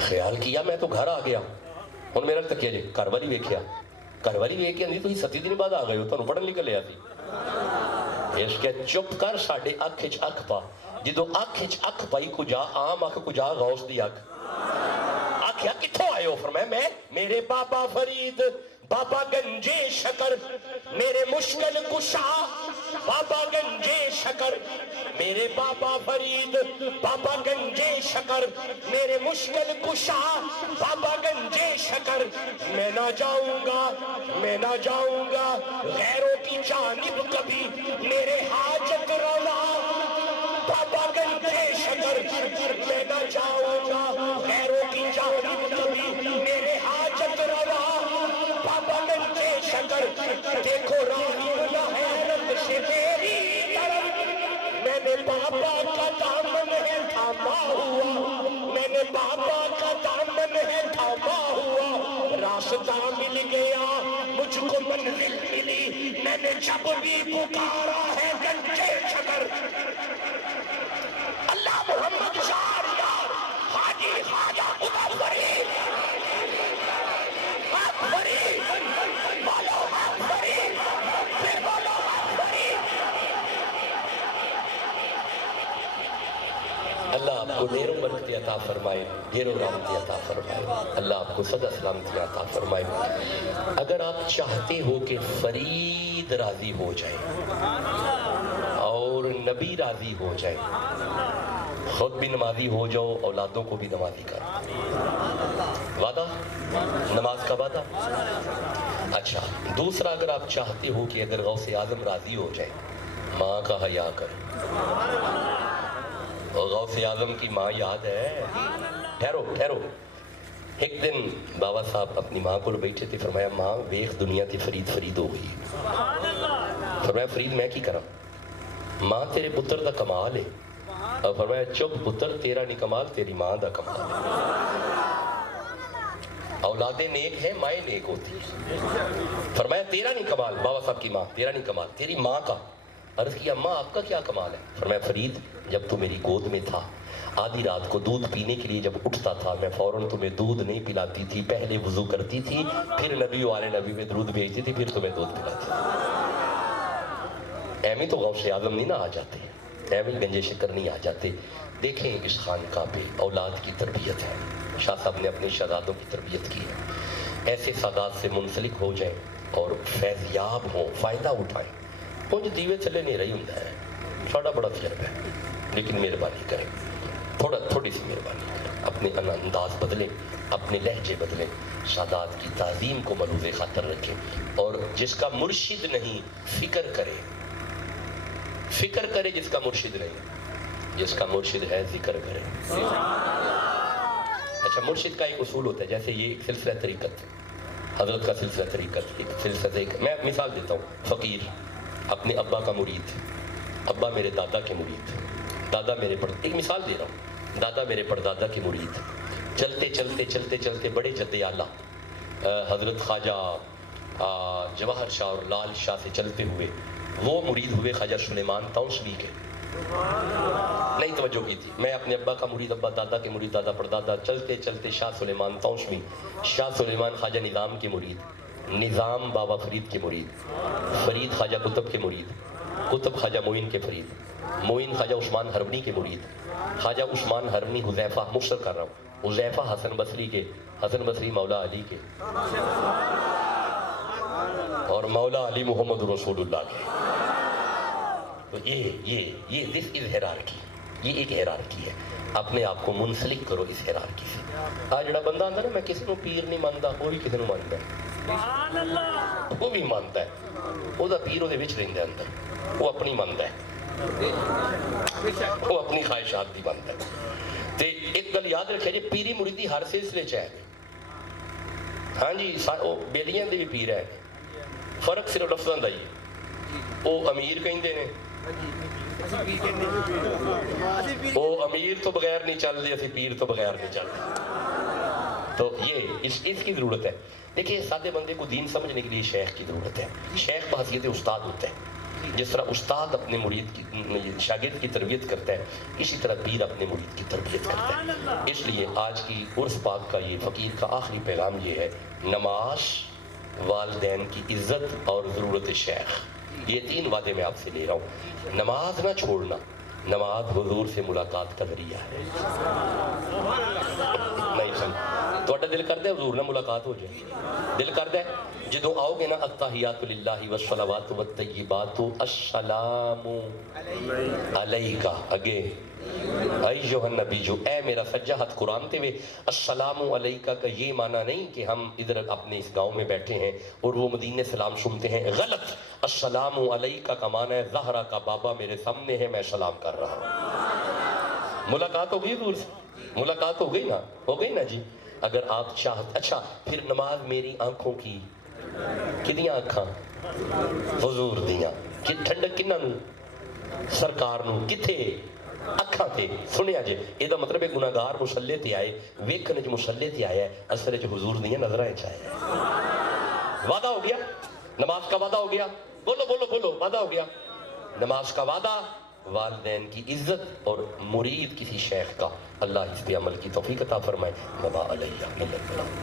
خیال کیا میں تو گھر آ گیا. ہن میرا تکیا جی گھر والی ویکھیا, گھر والی ویکھ کے اندی تسی 7 دن بعد آ گئے ہو, تانوں پڑھن لکھ لیا سی. اس کے چپ کر ساڈے اکھ وچ اکھ پا. جدو اکھ وچ اکھ پائی کو جا عام اکھ کو جا غوث دی اکھ. آکھیا کتھوں آئے ہو؟ فرمایا میں میرے بابا فرید بابا گنجے شکر میرے مشکل کشا، بابا گنجے شکر میرے بابا فرید، بابا گنجے شکر میرے مشکل کشا، بابا گنجے شکر میں نہ جاؤں گا، میں نہ جاؤں گا غیروں کی جانب کبھی میرے حاجت روا، بابا گنجے شکر میں نہ جاؤں گا غیروں کی جانب کبھی میرے حاجت روا، بابا گنجے شکر دیکھو راہی نہ حیرت سے میری طرف، میں نے بابا کا دامن ہے تھاما ہوا، میں نے بابا کا دامن ہے تھاما ہوا، راستہ مل گیا مجھ کو منزل ملی، میں نے جب بھی پکارا ہے گنجے شکر، اللہ محمد شہریار حاجی خواجہ قطب فرید، حق فرید، بولو حق فرید، پھر بولو حق فرید۔ اللہ آپ کو ڈھیروں برکتی عطا فرمائے، ڈھیروں رحمتی عطا فرمائے، اللہ آپ کو سدا سلامتی عطا فرمائے۔ اگر آپ چاہتے ہو کہ فرید راضی ہو جائے اور نبی راضی ہو جائے، خود بھی نمازی ہو جاؤ، اولادوں کو بھی نمازی کرو، وعدہ؟ نماز کا وعدہ؟ اچھا، دوسرا اگر آپ چاہتے ہو کہ اگر غوث اعظم راضی ہو جائے، ماں کا حیا کرو، اور غوث اعظم کی ماں یاد ہے؟ ٹھہرو، ایک دن بابا صاحب اپنی ماں کو بیٹھے تھے، فرمایا ماں ویخ دنیا تی فرید ہو گئی، فرمایا فرید میں کی کرا، ماں تیرے پتر دا کمال ہے، اور فرمایا چپ پتر تیرا نہیں کمال، تیری ماں دا کمال ہے، اولادیں نیک ہیں مائیں نیک ہوتی ہیں، فرمایا تیرا نہیں کمال، بابا صاحب کی ماں تیرا نہیں کمال، تیری ماں کا، عرض کیا اماں آپ کا کیا کمال ہے؟ فرمایا فرید جب تو میری گود میں تھا، آدھی رات کو دودھ پینے کے لیے جب اٹھتا تھا، میں فوراً تمہیں دودھ نہیں پلاتی تھی، پہلے وضو کرتی تھی، پھر نبی والے نبی میں درود بھیجتی تھی، پھر تمہیں دودھ پلاتی تھی۔ ایمی تو غوث اعظم نہیں نہ آ جاتے، ایمی گنجے شکر نہیں آ جاتے۔ دیکھیں اس خانقاہ پہ اولاد کی تربیت ہے، شاہ صاحب نے اپنے شہزادوں کی تربیت کی ہے، ایسے سادات سے منسلک ہو جائیں اور فیضیاب ہوں، فائدہ اٹھائیں۔ کچھ دیوے چلے نہیں رہی ہوں ہے، ساڑھا بڑا تجربہ ہے، لیکن مہربانی کریں، تھوڑی سی مہربانی کریں، اپنے انداز بدلیں، اپنے لہجے بدلیں، سادات کی تعظیم کو ملحوظ خاطر رکھیں، اور جس کا مرشد نہیں فکر کرے جس کا مرشد نہیں، جس کا مرشد ہے ذکر کرے۔ اچھا، مرشد کا ایک اصول ہوتا ہے، جیسے یہ ایک سلسلہ طریقت، حضرت کا سلسلہ طریقت، ایک سلسلہ، میں مثال دیتا ہوں، فقیر اپنے ابا کا مرید، ابا میرے دادا کے مرید، دادا میرے ایک مثال دے رہا ہوں، دادا میرے پردادا کے مرید، چلتے بڑے جد اعلیٰ حضرت خواجہ جواہر شاہ اور لال شاہ سے چلتے ہوئے وہ مرید ہوئے خواجہ سلیمان تونسوی کے، نہیں توجہ کی تھی، میں اپنے ابا کا مرید، ابا دادا کے مرید، دادا پردادا، چلتے شاہ سلیمان تونسوی، شاہ سلیمان خواجہ نظام کے مرید، نظام بابا فرید کے مرید، فرید خواجہ قطب کے مرید، قطب خواجہ معین کے فرید، معین خواجہ عثمان حرمنی کے مرید، خواجہ عثمان حرمنی حذیفہ، مختصر کر رہا ہوں، حذیفہ حسن بصری کے، حسن بصری مولا علی کے، اور مولا علی محمد رسول اللہ کے۔ تو یہ دس از ہیرارکی، یہ ایک ہیرارکی ہے، اپنے آپ کو منسلک کرو اس ہیرارکی سے۔ آج جڑا بندہ آندا نا میں کسی کو پیر نہیں مانتا، وہ بھی کسی کو مانتا ہے، وہ بھی مانتا ہے، وہ دا پیر وہ وچ رہندا اندر، وہ اپنی مانتا ہے، وہ اپنی خواہشات بھی مانتا ہے۔ تے ایک گل یاد رکھے جی، پیری مریدی ہر سلسلے چ ہے، ہاں جی، وہ بیلیاں دے بھی پیر ہے، فرق صرف لفظاں دا ہی، وہ امیر کہندے نے، وہ امیر تو بغیر نہیں چل رہی، اسی پیر تو بغیر نہیں چل رہی۔ تو یہ اس کی ضرورت ہے۔ دیکھیے سادے بندے کو دین سمجھنے کے لیے شیخ کی ضرورت ہے، شیخ بحیثیت استاد ہوتا ہے، جس طرح استاد اپنے مرید کی شاگرد کی تربیت کرتا ہے، اسی طرح پیر اپنے مرید کی تربیت کرتا ہے۔ اس لیے آج کی عرس پاک کا یہ فقیر کا آخری پیغام یہ ہے، نماز، والدین کی عزت اور ضرورت شیخ، یہ تین وعدے میں آپ سے لے رہا ہوں۔ نماز نہ چھوڑنا، نماز حضور سے ملاقات کا ذریعہ ہے۔ نہیں سمجھ، تو دل کر دے حضور نہ ملاقات ہو جائے، دل کر دے جدو آؤ گے نا التحیات للہ والصلوات والطیبات السلام علیکہ اگے ایہا النبی جو اے میرا سجا ہاتھ قرآن تے وے السلام علیکہ کا یہ معنی نہیں کہ ہم ادھر اپنے اس گاؤں میں بیٹھے ہیں اور وہ مدینے سلام سنتے ہیں، غلط. السلام علیکہ کا معنی ہے زہرا کا بابا میرے سامنے ہے، میں سلام کر رہا ہوں. ملاقات ہو گئی حضور سے؟ ملاقات ہو گئی نا؟ ہو گئی نا جی. اگر آپ چاہتے اچھا پھر نماز میری آنکھوں کی کدیاں آنکھاں حضور دیاں کہ ٹھنڈک کنہ نو سرکار نو کتھے اکھاں تے سنیا جے. یہ دا مطلب ہے گناہگار مسلے تے آئے ویکھن وچ مسلے تے آیا ہے اثر وچ حضور دیاں نظراں وچ آیا ہے. وعدہ ہو گیا، نماز کا وعدہ ہو گیا. بولو بولو بولو، وعدہ ہو گیا. نماز کا وعدہ، والدین کی عزت اور مرید کسی شیخ کا. اللہ اس پہ عمل کی توفیق عطا فرمائے. وما علیہ الا البلاغ.